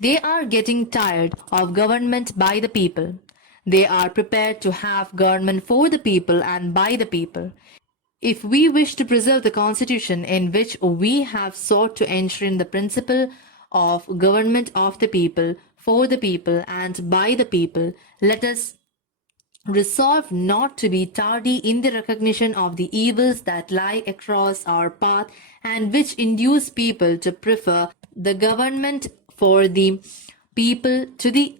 They are getting tired of government by the people. They are prepared to have government for the people and by the people. If we wish to preserve the constitution in which we have sought to ensure in the principle of government of the people, for the people and by the people, let us resolve not to be tardy in the recognition of the evils that lie across our path and which induce people to prefer the government for the people to the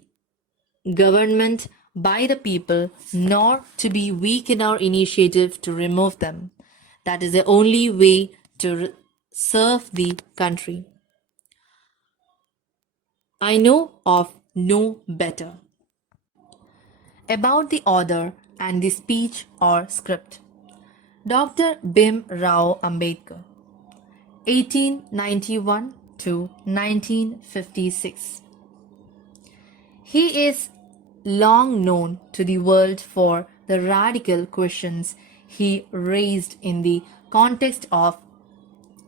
government by the people, nor to be weak in our initiative to remove them. That is the only way to serve the country. I know of no better. About the author and the speech or script. Dr. Bhim Rao Ambedkar, 1891 to 1956. He is long known to the world for the radical questions he raised in the context of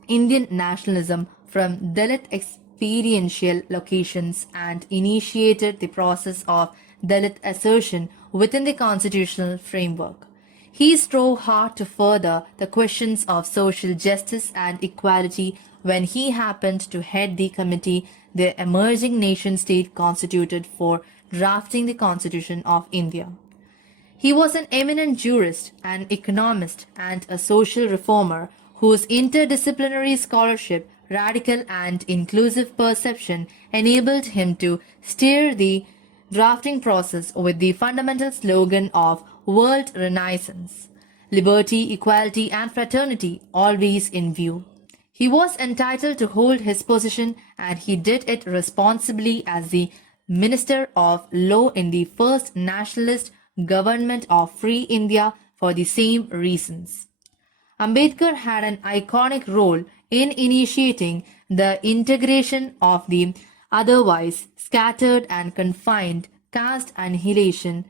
Indian nationalism from Dalit experiential locations and initiated the process of Dalit assertion within the constitutional framework. He strove hard to further the questions of social justice and equality when he happened to head the committee the emerging nation state constituted for drafting the Constitution of India. He was an eminent jurist, an economist, and a social reformer whose interdisciplinary scholarship, radical and inclusive perception enabled him to steer the drafting process with the fundamental slogan of World Renaissance: liberty, equality, and fraternity always in view. He was entitled to hold his position and he did it responsibly as the Minister of Law in the first nationalist government of Free India for the same reasons. Ambedkar had an iconic role in initiating the integration of the otherwise scattered and confined caste annihilation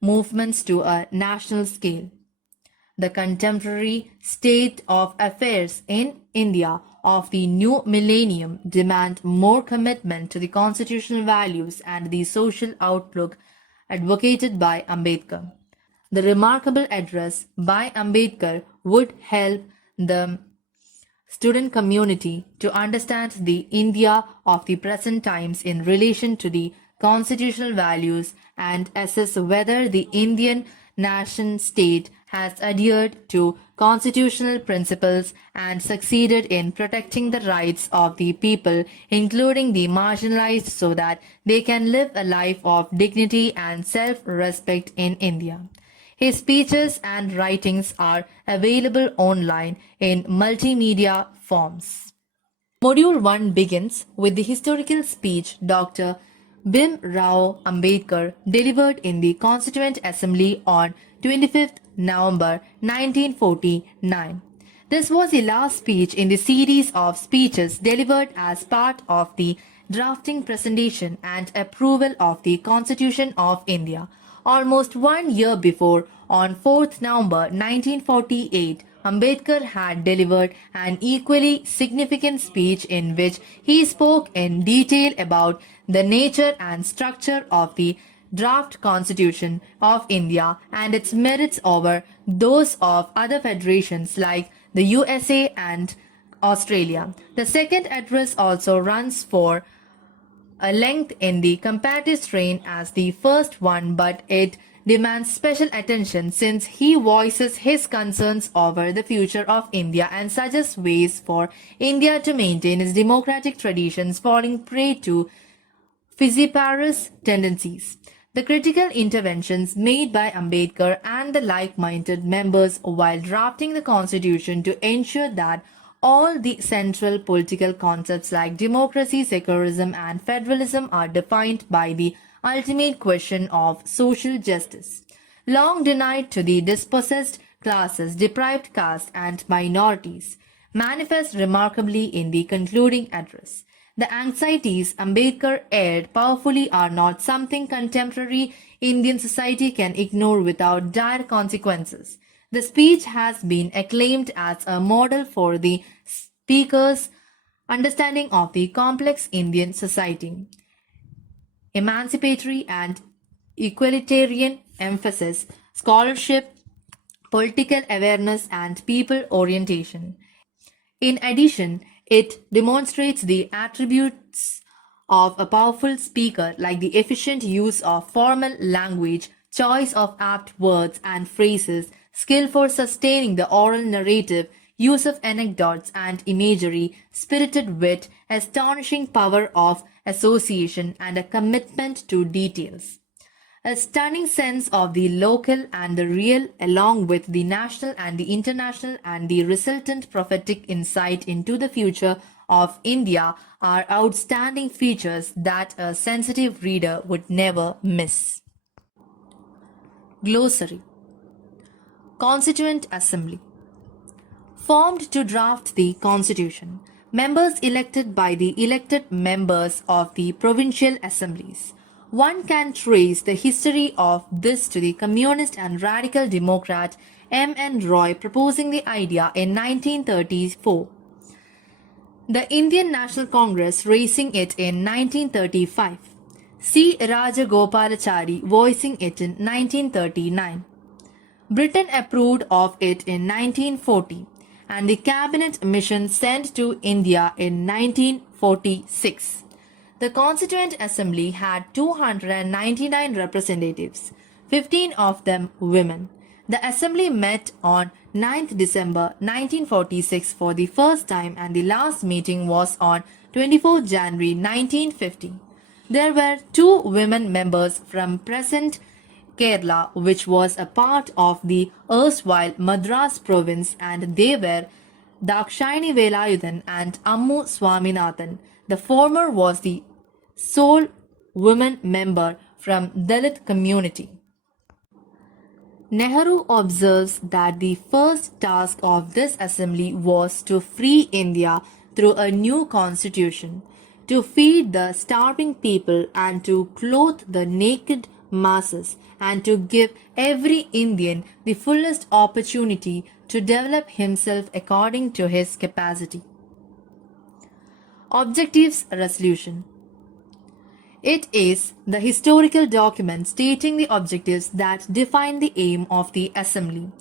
movements to a national scale. The contemporary state of affairs in India of the new millennium demand more commitment to the constitutional values and the social outlook advocated by Ambedkar. The remarkable address by Ambedkar would help the student community to understand the India of the present times in relation to the constitutional values and assess whether the Indian nation state has adhered to constitutional principles and succeeded in protecting the rights of the people, including the marginalized, so that they can live a life of dignity and self-respect in India. His speeches and writings are available online in multimedia forms. Module 1 begins with the historical speech Dr. Bhim Rao Ambedkar delivered in the Constituent Assembly on 25th November 1949. This was the last speech in the series of speeches delivered as part of the drafting, presentation and approval of the Constitution of India. Almost 1 year before, on 4th November 1948, Ambedkar had delivered an equally significant speech in which he spoke in detail about the nature and structure of the draft Constitution of India and its merits over those of other federations like the USA and Australia. The second address also runs for a length in the comparative strain as the first one, but it demands special attention since he voices his concerns over the future of India and suggests ways for India to maintain its democratic traditions, falling prey to fissiparous tendencies. The critical interventions made by Ambedkar and the like-minded members while drafting the constitution to ensure that all the central political concepts like democracy, secularism, and federalism are defined by the ultimate question of social justice. Long denied to the dispossessed classes, deprived castes, and minorities, manifest remarkably in the concluding address. The anxieties Ambedkar aired powerfully are not something contemporary Indian society can ignore without dire consequences. The speech has been acclaimed as a model for the speaker's understanding of the complex Indian society. Emancipatory and equalitarian emphasis, scholarship, political awareness, and people orientation. In addition, it demonstrates the attributes of a powerful speaker like the efficient use of formal language, choice of apt words and phrases, skill for sustaining the oral narrative, use of anecdotes and imagery, spirited wit, astonishing power of association, and a commitment to details. A stunning sense of the local and the real, along with the national and the international, and the resultant prophetic insight into the future of India are outstanding features that a sensitive reader would never miss. Glossary. Constituent Assembly. Formed to draft the Constitution. Members elected by the elected members of the provincial assemblies. One can trace the history of this to the communist and radical democrat M. N. Roy proposing the idea in 1934. The Indian National Congress raising it in 1935. C. Rajagopalachari voicing it in 1939. Britain approved of it in 1940 and the cabinet mission sent to India in 1946. The Constituent Assembly had 299 representatives, 15 of them women. The Assembly met on 9th December 1946 for the first time and the last meeting was on 24 January 1950. There were 2 women members from present Kerala, which was a part of the erstwhile Madras province, and they were Dakshayani Velayudan and Ammu Swaminathan. The former was the sole woman member from Dalit community. Nehru observes that the first task of this assembly was to free India through a new constitution, to feed the starving people and to clothe the naked masses, and to give every Indian the fullest opportunity to develop himself according to his capacity. Objectives Resolution. It is the historical document stating the objectives that define the aim of the Assembly.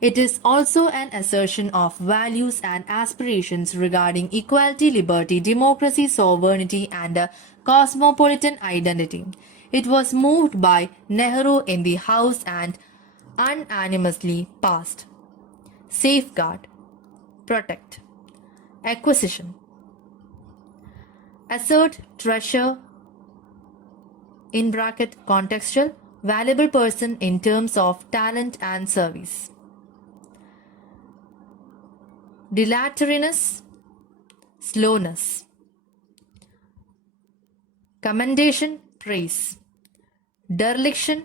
It is also an assertion of values and aspirations regarding equality, liberty, democracy, sovereignty, and a cosmopolitan identity. It was moved by Nehru in the House and unanimously passed. Safeguard, protect, acquisition, assert, treasure, in bracket contextual, valuable person in terms of talent and service. Dilatoriness, slowness. Commendation, praise. Dereliction,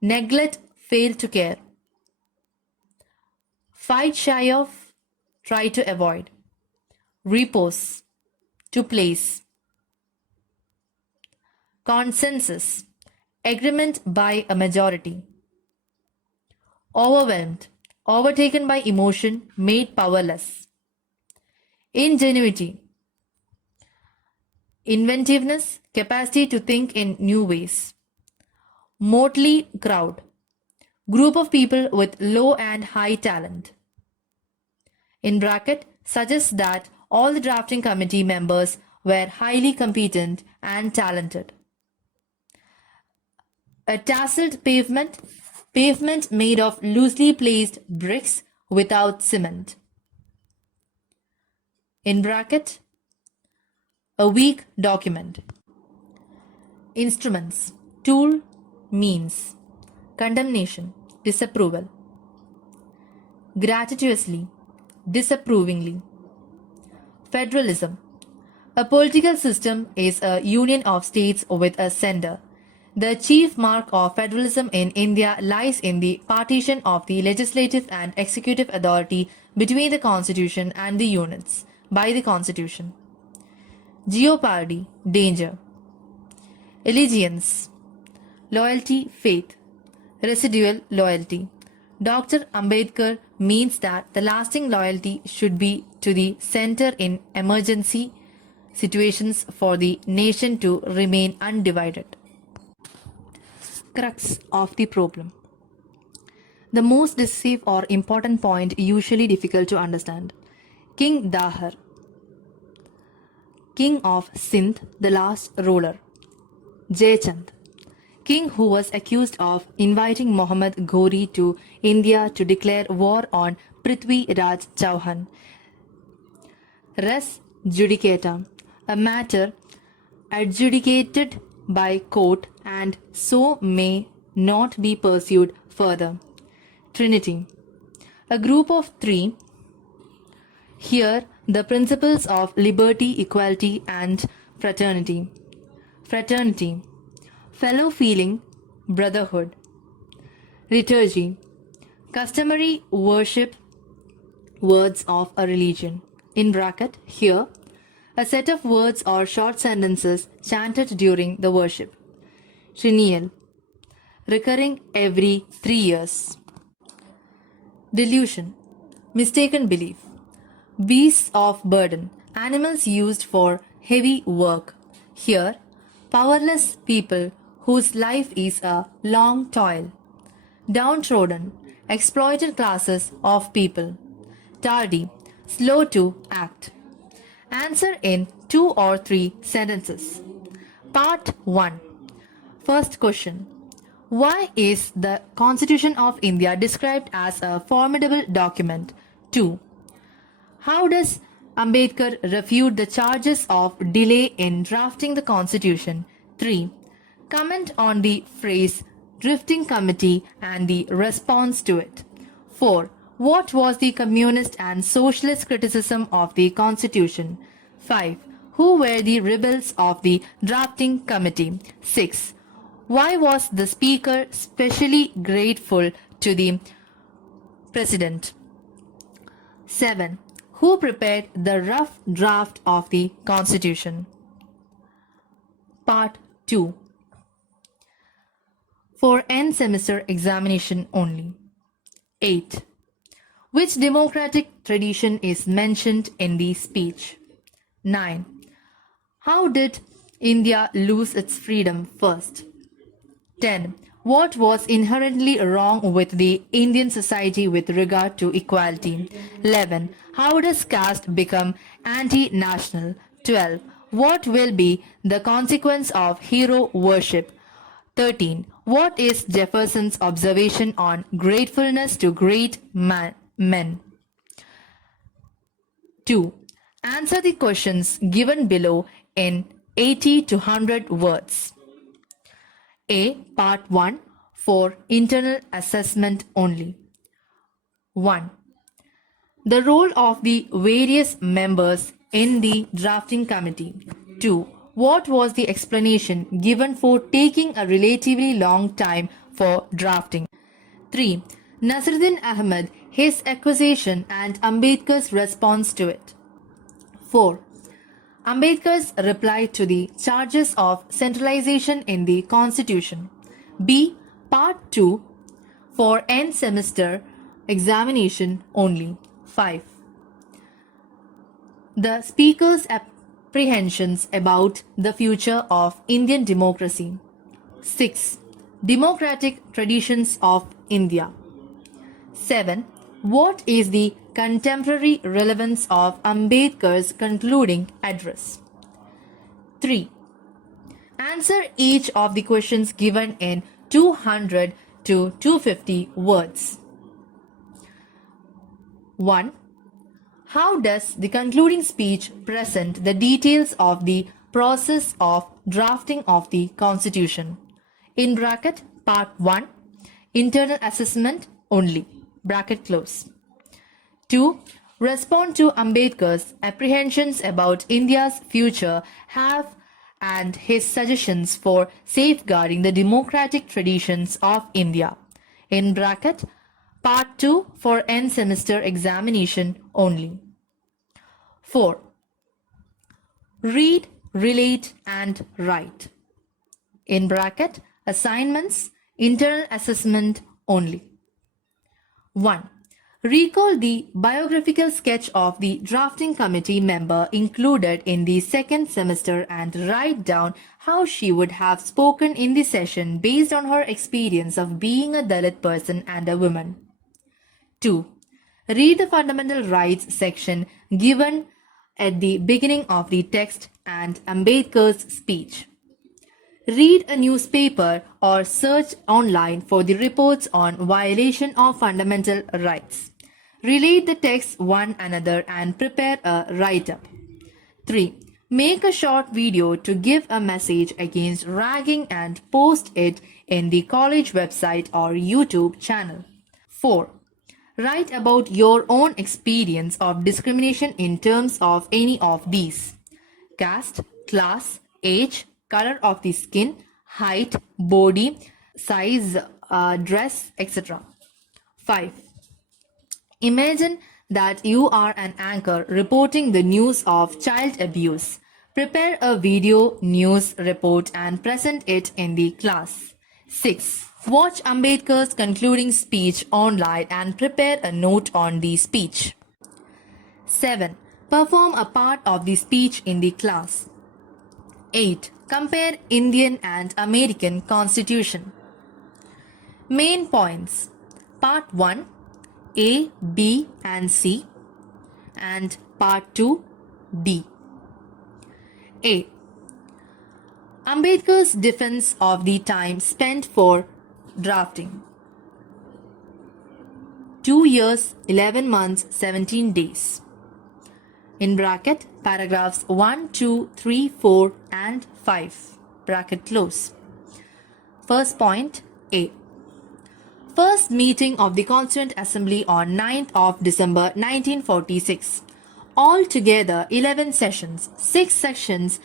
neglect, fail to care. Fight shy of, try to avoid. Repose, to place. Consensus, agreement by a majority. Overwhelmed, overtaken by emotion, made powerless. Ingenuity, inventiveness, capacity to think in new ways. Motley crowd, group of people with low and high talent. In bracket, suggests that all the drafting committee members were highly competent and talented. A tasseled pavement, pavement made of loosely placed bricks without cement. In bracket, a weak document. Instruments, tool, means. Condemnation, disapproval. Gratuitously, disapprovingly. Federalism. A political system is a union of states with a center. The chief mark of federalism in India lies in the partition of the legislative and executive authority between the constitution and the units by the constitution. Jeopardy, danger. Allegiance, loyalty, faith. Residual loyalty. Dr. Ambedkar means that the lasting loyalty should be to the center in emergency situations for the nation to remain undivided. Crux of the problem. The most decisive or important point usually difficult to understand. King Dahar, king of Sindh, the last ruler. Jayachand, king who was accused of inviting Muhammad Ghori to India to declare war on Prithvi Raj Chauhan. Res judicata, a matter adjudicated by court and so may not be pursued further. Trinity, a group of 3. Here the principles of liberty, equality and fraternity. Fraternity, fellow feeling, brotherhood. Liturgy, customary worship, words of a religion. In bracket, here, a set of words or short sentences chanted during the worship. Triennial, recurring every 3 years. Delusion, mistaken belief. Beasts of burden, animals used for heavy work. Here, powerless people whose life is a long toil. Downtrodden, exploited classes of people. Tardy, slow to act. Answer in 2 or 3 sentences. Part 1. First question. Why is the Constitution of India described as a formidable document? 2. How does Ambedkar refute the charges of delay in drafting the Constitution? 3. Comment on the phrase drifting committee and the response to it. 4. What was the communist and socialist criticism of the Constitution? 5. Who were the rebels of the drafting committee? 6. Why was the Speaker specially grateful to the President? 7. Who prepared the rough draft of the Constitution? Part 2. For end semester examination only. 8. Which democratic tradition is mentioned in the speech? 9. How did India lose its freedom first? 10. What was inherently wrong with the Indian society with regard to equality? 11. How does caste become anti-national? 12. What will be the consequence of hero worship? 13. What is Jefferson's observation on gratefulness to great men? 2. Answer the questions given below in 80 to 100 words. A. Part 1 for internal assessment only. 1. The role of the various members in the drafting committee. 2. What was the explanation given for taking a relatively long time for drafting? 3. Nasruddin Ahmed, his accusation and Ambedkar's response to it. 4. Ambedkar's reply to the charges of centralization in the Constitution. B. Part 2 for end semester examination only. 5. The Speaker's apprehensions about the future of Indian democracy. 6. Democratic traditions of India. 7. What is the contemporary relevance of Ambedkar's concluding address? 3. Answer each of the questions given in 200 to 250 words. 1. How does the concluding speech present the details of the process of drafting of the Constitution? In bracket, part 1, internal assessment only, bracket close. 2. Respond to Ambedkar's apprehensions about India's future and his suggestions for safeguarding the democratic traditions of India. In bracket, part 2 for end semester examination only. 4. Read, relate and write. In bracket, assignments, internal assessment only. 1. Recall the biographical sketch of the drafting committee member included in the second semester and write down how she would have spoken in the session based on her experience of being a Dalit person and a woman. 2. Read the fundamental rights section given at the beginning of the text and Ambedkar's speech. Read a newspaper or search online for the reports on violation of fundamental rights. Relate the text one another and prepare a write-up. 3. Make a short video to give a message against ragging and post it in the college website or YouTube channel. 4. Write about your own experience of discrimination in terms of any of these: caste, class, age, color of the skin, height, body, size, dress, etc. 5. Imagine that you are an anchor reporting the news of child abuse. Prepare a video news report and present it in the class. 6. Watch Ambedkar's concluding speech online and prepare a note on the speech. 7. Perform a part of the speech in the class. 8. Compare Indian and American Constitution. Main points. Part 1, A, B and C, and Part 2, D. A. Ambedkar's defense of the time spent for drafting. 2 years, 11 months, 17 days. In bracket, paragraphs 1, 2, 3, 4 and 5. Bracket close. First point, A. First meeting of the Constituent Assembly on 9th of December 1946. Altogether 11 sessions, 6 sections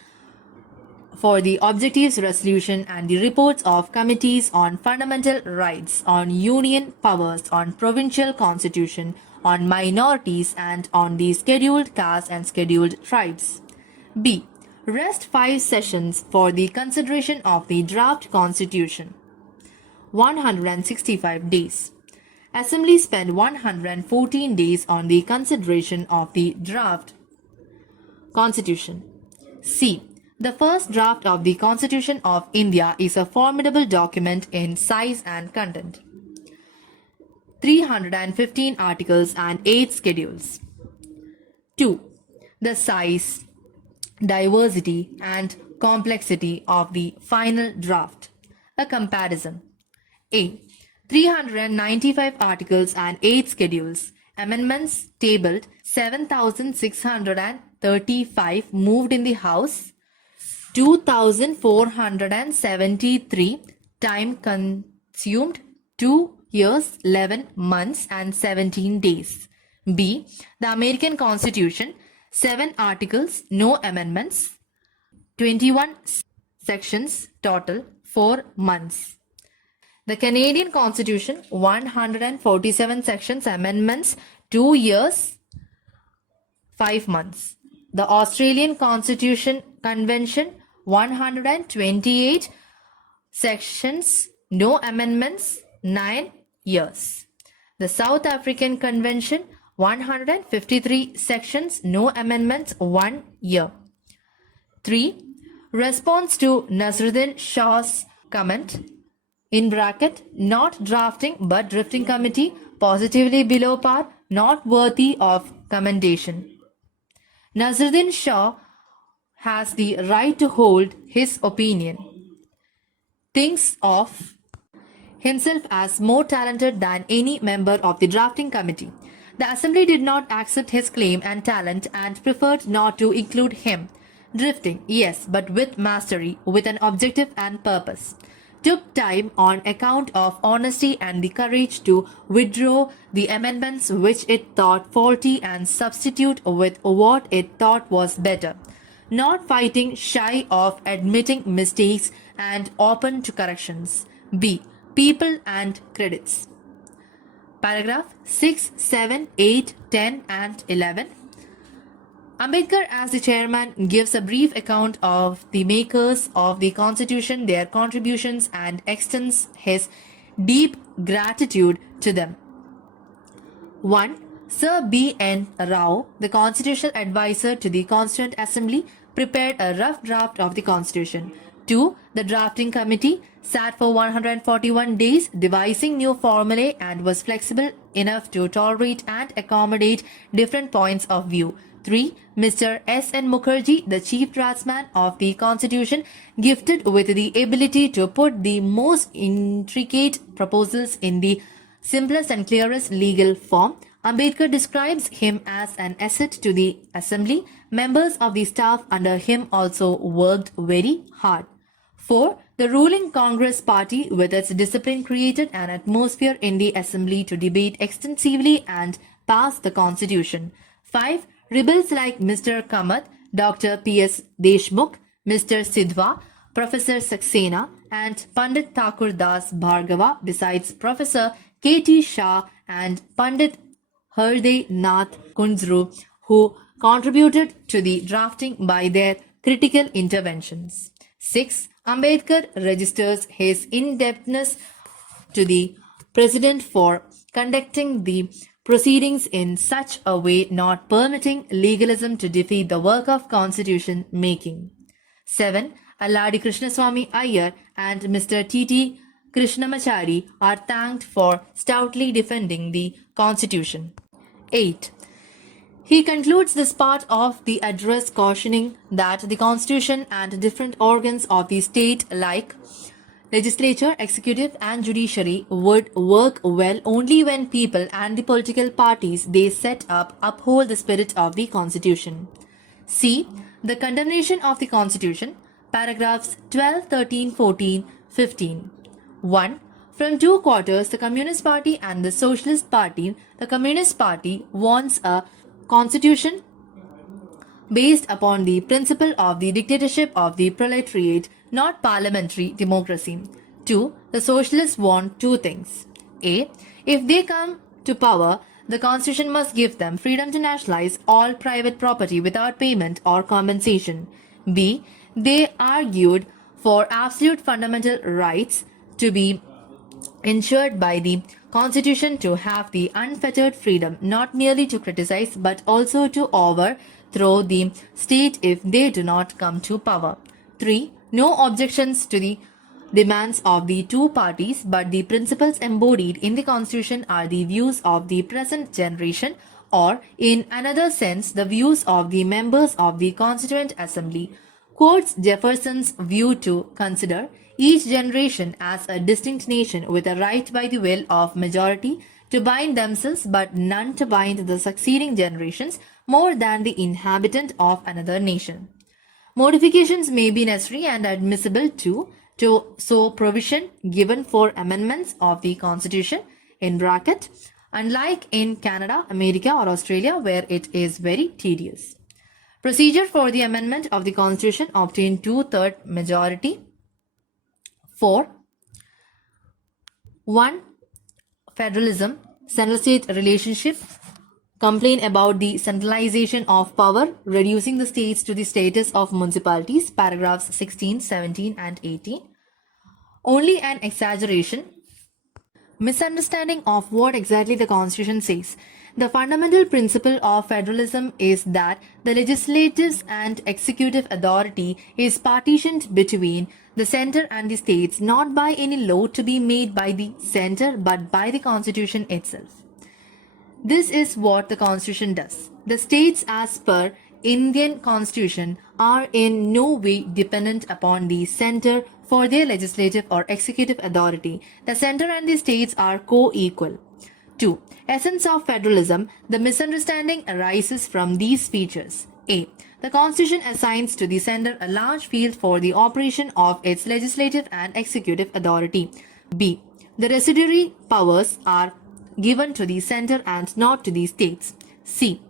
for the objectives resolution and the reports of committees on fundamental rights, on union powers, on provincial constitution, on minorities and on the scheduled castes and scheduled tribes. B. Rest 5 sessions for the consideration of the draft constitution. 165 days. Assembly spent 114 days on the consideration of the draft constitution. C. The first draft of the Constitution of India is a formidable document in size and content. 315 articles and 8 schedules. 2. The size, diversity and complexity of the final draft. A comparison. A. 395 articles and 8 schedules. Amendments tabled 7,635 moved in the House. 2,473 time consumed 2 years, 11 months and 17 days. B. The American Constitution 7 articles, no amendments. 21 sections total 4 months. The Canadian Constitution 147 sections, amendments 2 years 5 months. The Australian Constitution Convention 128 sections, no amendments 9 years. The South African Convention 153 sections, no amendments 1 year. 3. Response to Nasruddin Shah's comment, in bracket, not drafting but drifting committee, positively below par, not worthy of commendation. Nasruddin Shah has the right to hold his opinion, thinks of himself as more talented than any member of the drafting committee. The Assembly did not accept his claim and talent and preferred not to include him. Drifting, yes, but with mastery, with an objective and purpose. Took time on account of honesty and the courage to withdraw the amendments which it thought faulty and substitute with what it thought was better. Not fighting, shy of admitting mistakes and open to corrections. B. People and credits. Paragraph 6, 7, 8, 10 and 11. Ambedkar, as the chairman, gives a brief account of the makers of the Constitution, their contributions, and extends his deep gratitude to them. 1. Sir B. N. Rao, the constitutional advisor to the Constituent Assembly, prepared a rough draft of the Constitution. 2. The drafting committee sat for 141 days devising new formulae and was flexible enough to tolerate and accommodate different points of view. 3. Mr. S. N. Mukherjee, the chief draftsman of the Constitution, gifted with the ability to put the most intricate proposals in the simplest and clearest legal form. Ambedkar describes him as an asset to the Assembly. Members of the staff under him also worked very hard. 4. The ruling Congress party with its discipline created an atmosphere in the Assembly to debate extensively and pass the Constitution. 5. Rebels like Mr. Kamath, Dr. P.S. Deshmukh, Mr. Sidhwa, Professor Saxena and Pandit Thakur Das Bhargava, besides Professor K.T. Shah and Pandit Harday Nath Kunzru, who contributed to the drafting by their critical interventions. 6. Ambedkar registers his indebtedness to the President for conducting the proceedings in such a way not permitting legalism to defeat the work of constitution making. 7. Alladi Krishnaswamy Iyer and Mr. T.T. Krishnamachari are thanked for stoutly defending the Constitution. 8. He concludes this part of the address cautioning that the Constitution and different organs of the state like legislature, executive and judiciary would work well only when people and the political parties they set up uphold the spirit of the Constitution. C. The condemnation of the Constitution, paragraphs 12, 13, 14, 15. 1. From two quarters, the Communist Party and the Socialist Party, the Communist Party wants a constitution based upon the principle of the dictatorship of the proletariat, not parliamentary democracy. 2. The Socialists want two things. A. If they come to power, the Constitution must give them freedom to nationalize all private property without payment or compensation. B. They argued for absolute fundamental rights to be ensured by the Constitution to have the unfettered freedom not merely to criticize but also to overthrow the state if they do not come to power. 3. No objections to the demands of the two parties, but the principles embodied in the Constitution are the views of the present generation, or, in another sense, the views of the members of the Constituent Assembly. Quotes Jefferson's view to consider each generation as a distinct nation with a right by the will of majority to bind themselves but none to bind the succeeding generations more than the inhabitant of another nation. Modifications may be necessary and admissible too, to so provision given for amendments of the Constitution in bracket, unlike in Canada, America or Australia where it is very tedious. Procedure for the amendment of the Constitution obtain 2/3 majority. 4. 1. Federalism, central-state relationship, complain about the centralization of power, reducing the states to the status of municipalities, paragraphs 16, 17 and 18. Only an exaggeration, misunderstanding of what exactly the Constitution says. The fundamental principle of federalism is that the legislative and executive authority is partitioned between the center and the states not by any law to be made by the center but by the Constitution itself. This is what the Constitution does. The states as per Indian Constitution are in no way dependent upon the center for their legislative or executive authority. The center and the states are co-equal. 2. Essence of federalism. The misunderstanding arises from these features. A. The Constitution assigns to the center a large field for the operation of its legislative and executive authority. B. The residuary powers are given to the center and not to the states. C.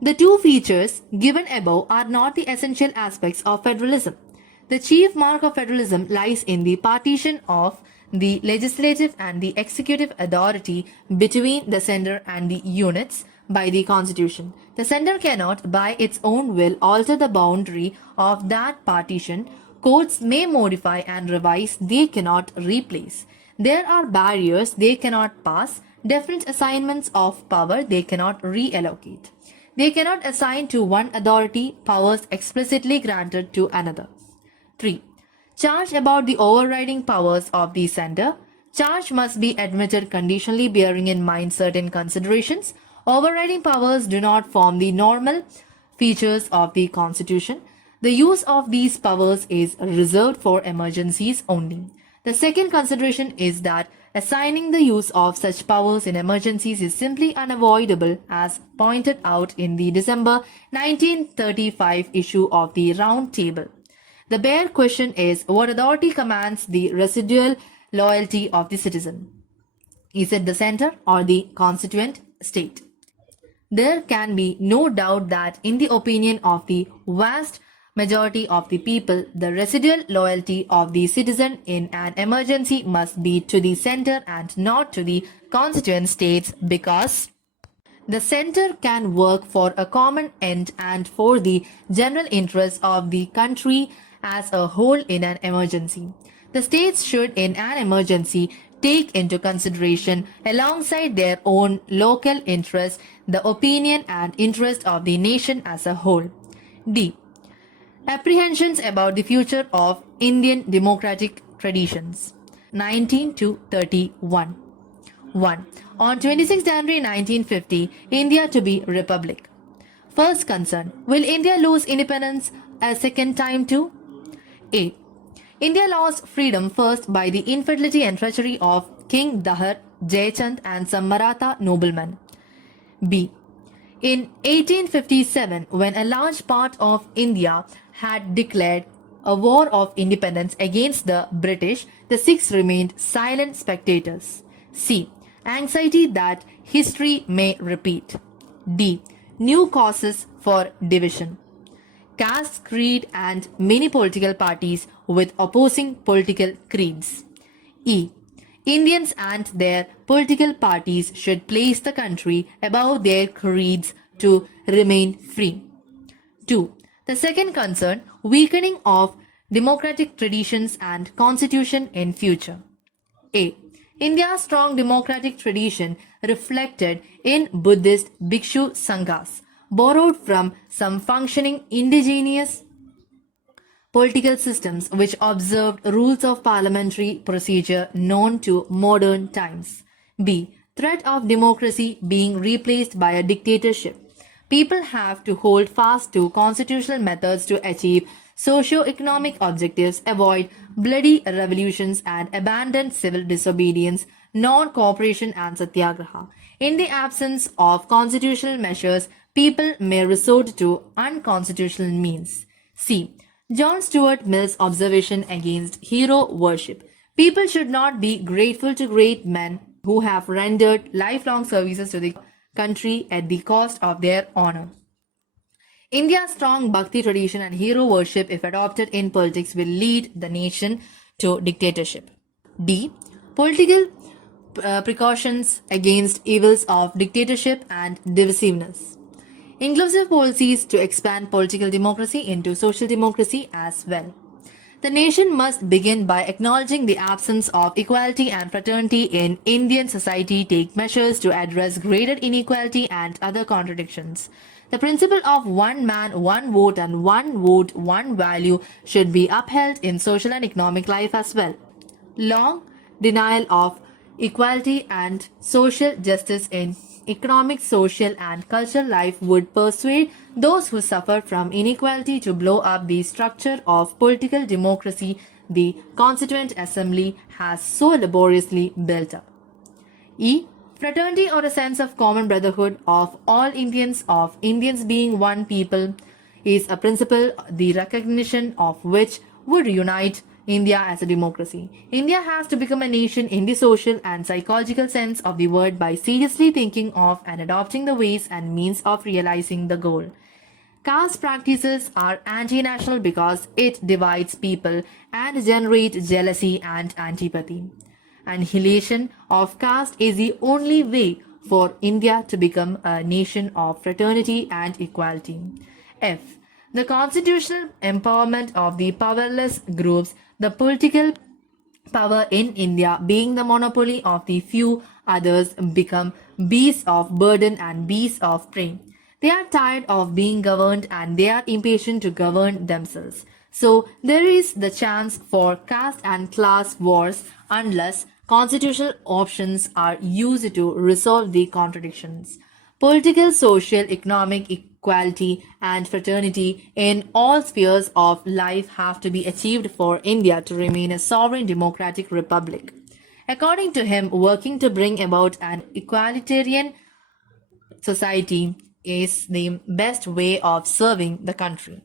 The two features given above are not the essential aspects of federalism. The chief mark of federalism lies in the partition of the legislative and the executive authority between the center and the units by the Constitution. The center cannot, by its own will, alter the boundary of that partition. Courts may modify and revise, they cannot replace. There are barriers they cannot pass, different assignments of power they cannot reallocate. They cannot assign to one authority powers explicitly granted to another. 3. Charge about the overriding powers of the center. Charge must be admitted conditionally bearing in mind certain considerations. Overriding powers do not form the normal features of the Constitution. The use of these powers is reserved for emergencies only. The second consideration is that assigning the use of such powers in emergencies is simply unavoidable, as pointed out in the December 1935 issue of the Round Table. The bare question is what authority commands the residual loyalty of the citizen? Is it the center or the constituent state? There can be no doubt that in the opinion of the vast majority of the people, the residual loyalty of the citizen in an emergency must be to the center and not to the constituent states, because The center can work for a common end and for the general interest of the country as a whole in an emergency. The states should, in an emergency, take into consideration, alongside their own local interest, the opinion and interest of the nation as a whole. D. Apprehensions about the future of Indian democratic traditions. 19 to 31. 1. On 26 January 1950, India to be republic. First concern, will India lose independence a second time too? A. India lost freedom first by the infidelity and treachery of King Dahar, Jayachand and some Maratha noblemen. B. In 1857, when a large part of India had declared a war of independence against the British, the Sikhs remained silent spectators. C. Anxiety that history may repeat. D. New causes for division. Caste, creed, and many political parties with opposing political creeds. E. Indians and their political parties should place the country above their creeds to remain free. 2. The second concern, weakening of democratic traditions and constitution in future. A. India's strong democratic tradition reflected in Buddhist Bhikshu Sanghas, borrowed from some functioning indigenous political systems which observed rules of parliamentary procedure known to modern times. B. Threat of democracy being replaced by a dictatorship. People have to hold fast to constitutional methods to achieve socio-economic objectives, avoid bloody revolutions and abandon civil disobedience, non-cooperation and satyagraha. In the absence of constitutional measures, people may resort to unconstitutional means. C. John Stuart Mill's observation against hero worship. People should not be grateful to great men who have rendered lifelong services to the country at the cost of their honor. India's strong bhakti tradition and hero worship, if adopted in politics, will lead the nation to dictatorship. D. Political precautions against evils of dictatorship and divisiveness. Inclusive policies to expand political democracy into social democracy as well. The nation must begin by acknowledging the absence of equality and fraternity in Indian society, take measures to address greater inequality and other contradictions. The principle of one man, one vote and one vote, one value should be upheld in social and economic life as well. Long denial of equality and social justice in economic, social, and cultural life would persuade those who suffer from inequality to blow up the structure of political democracy the Constituent Assembly has so laboriously built up. E. Fraternity, or a sense of common brotherhood of all Indians being one people, is a principle the recognition of which would unite India as a democracy. India has to become a nation in the social and psychological sense of the word by seriously thinking of and adopting the ways and means of realizing the goal. Caste practices are anti-national because it divides people and generates jealousy and antipathy. Annihilation of caste is the only way for India to become a nation of fraternity and equality. F. The constitutional empowerment of the powerless groups, the political power in India being the monopoly of the few, others become beasts of burden and beasts of prey. They are tired of being governed and they are impatient to govern themselves. So there is the chance for caste and class wars unless constitutional options are used to resolve the contradictions. Political, social, economic equality and fraternity in all spheres of life have to be achieved for India to remain a sovereign democratic republic. According to him, working to bring about an egalitarian society is the best way of serving the country.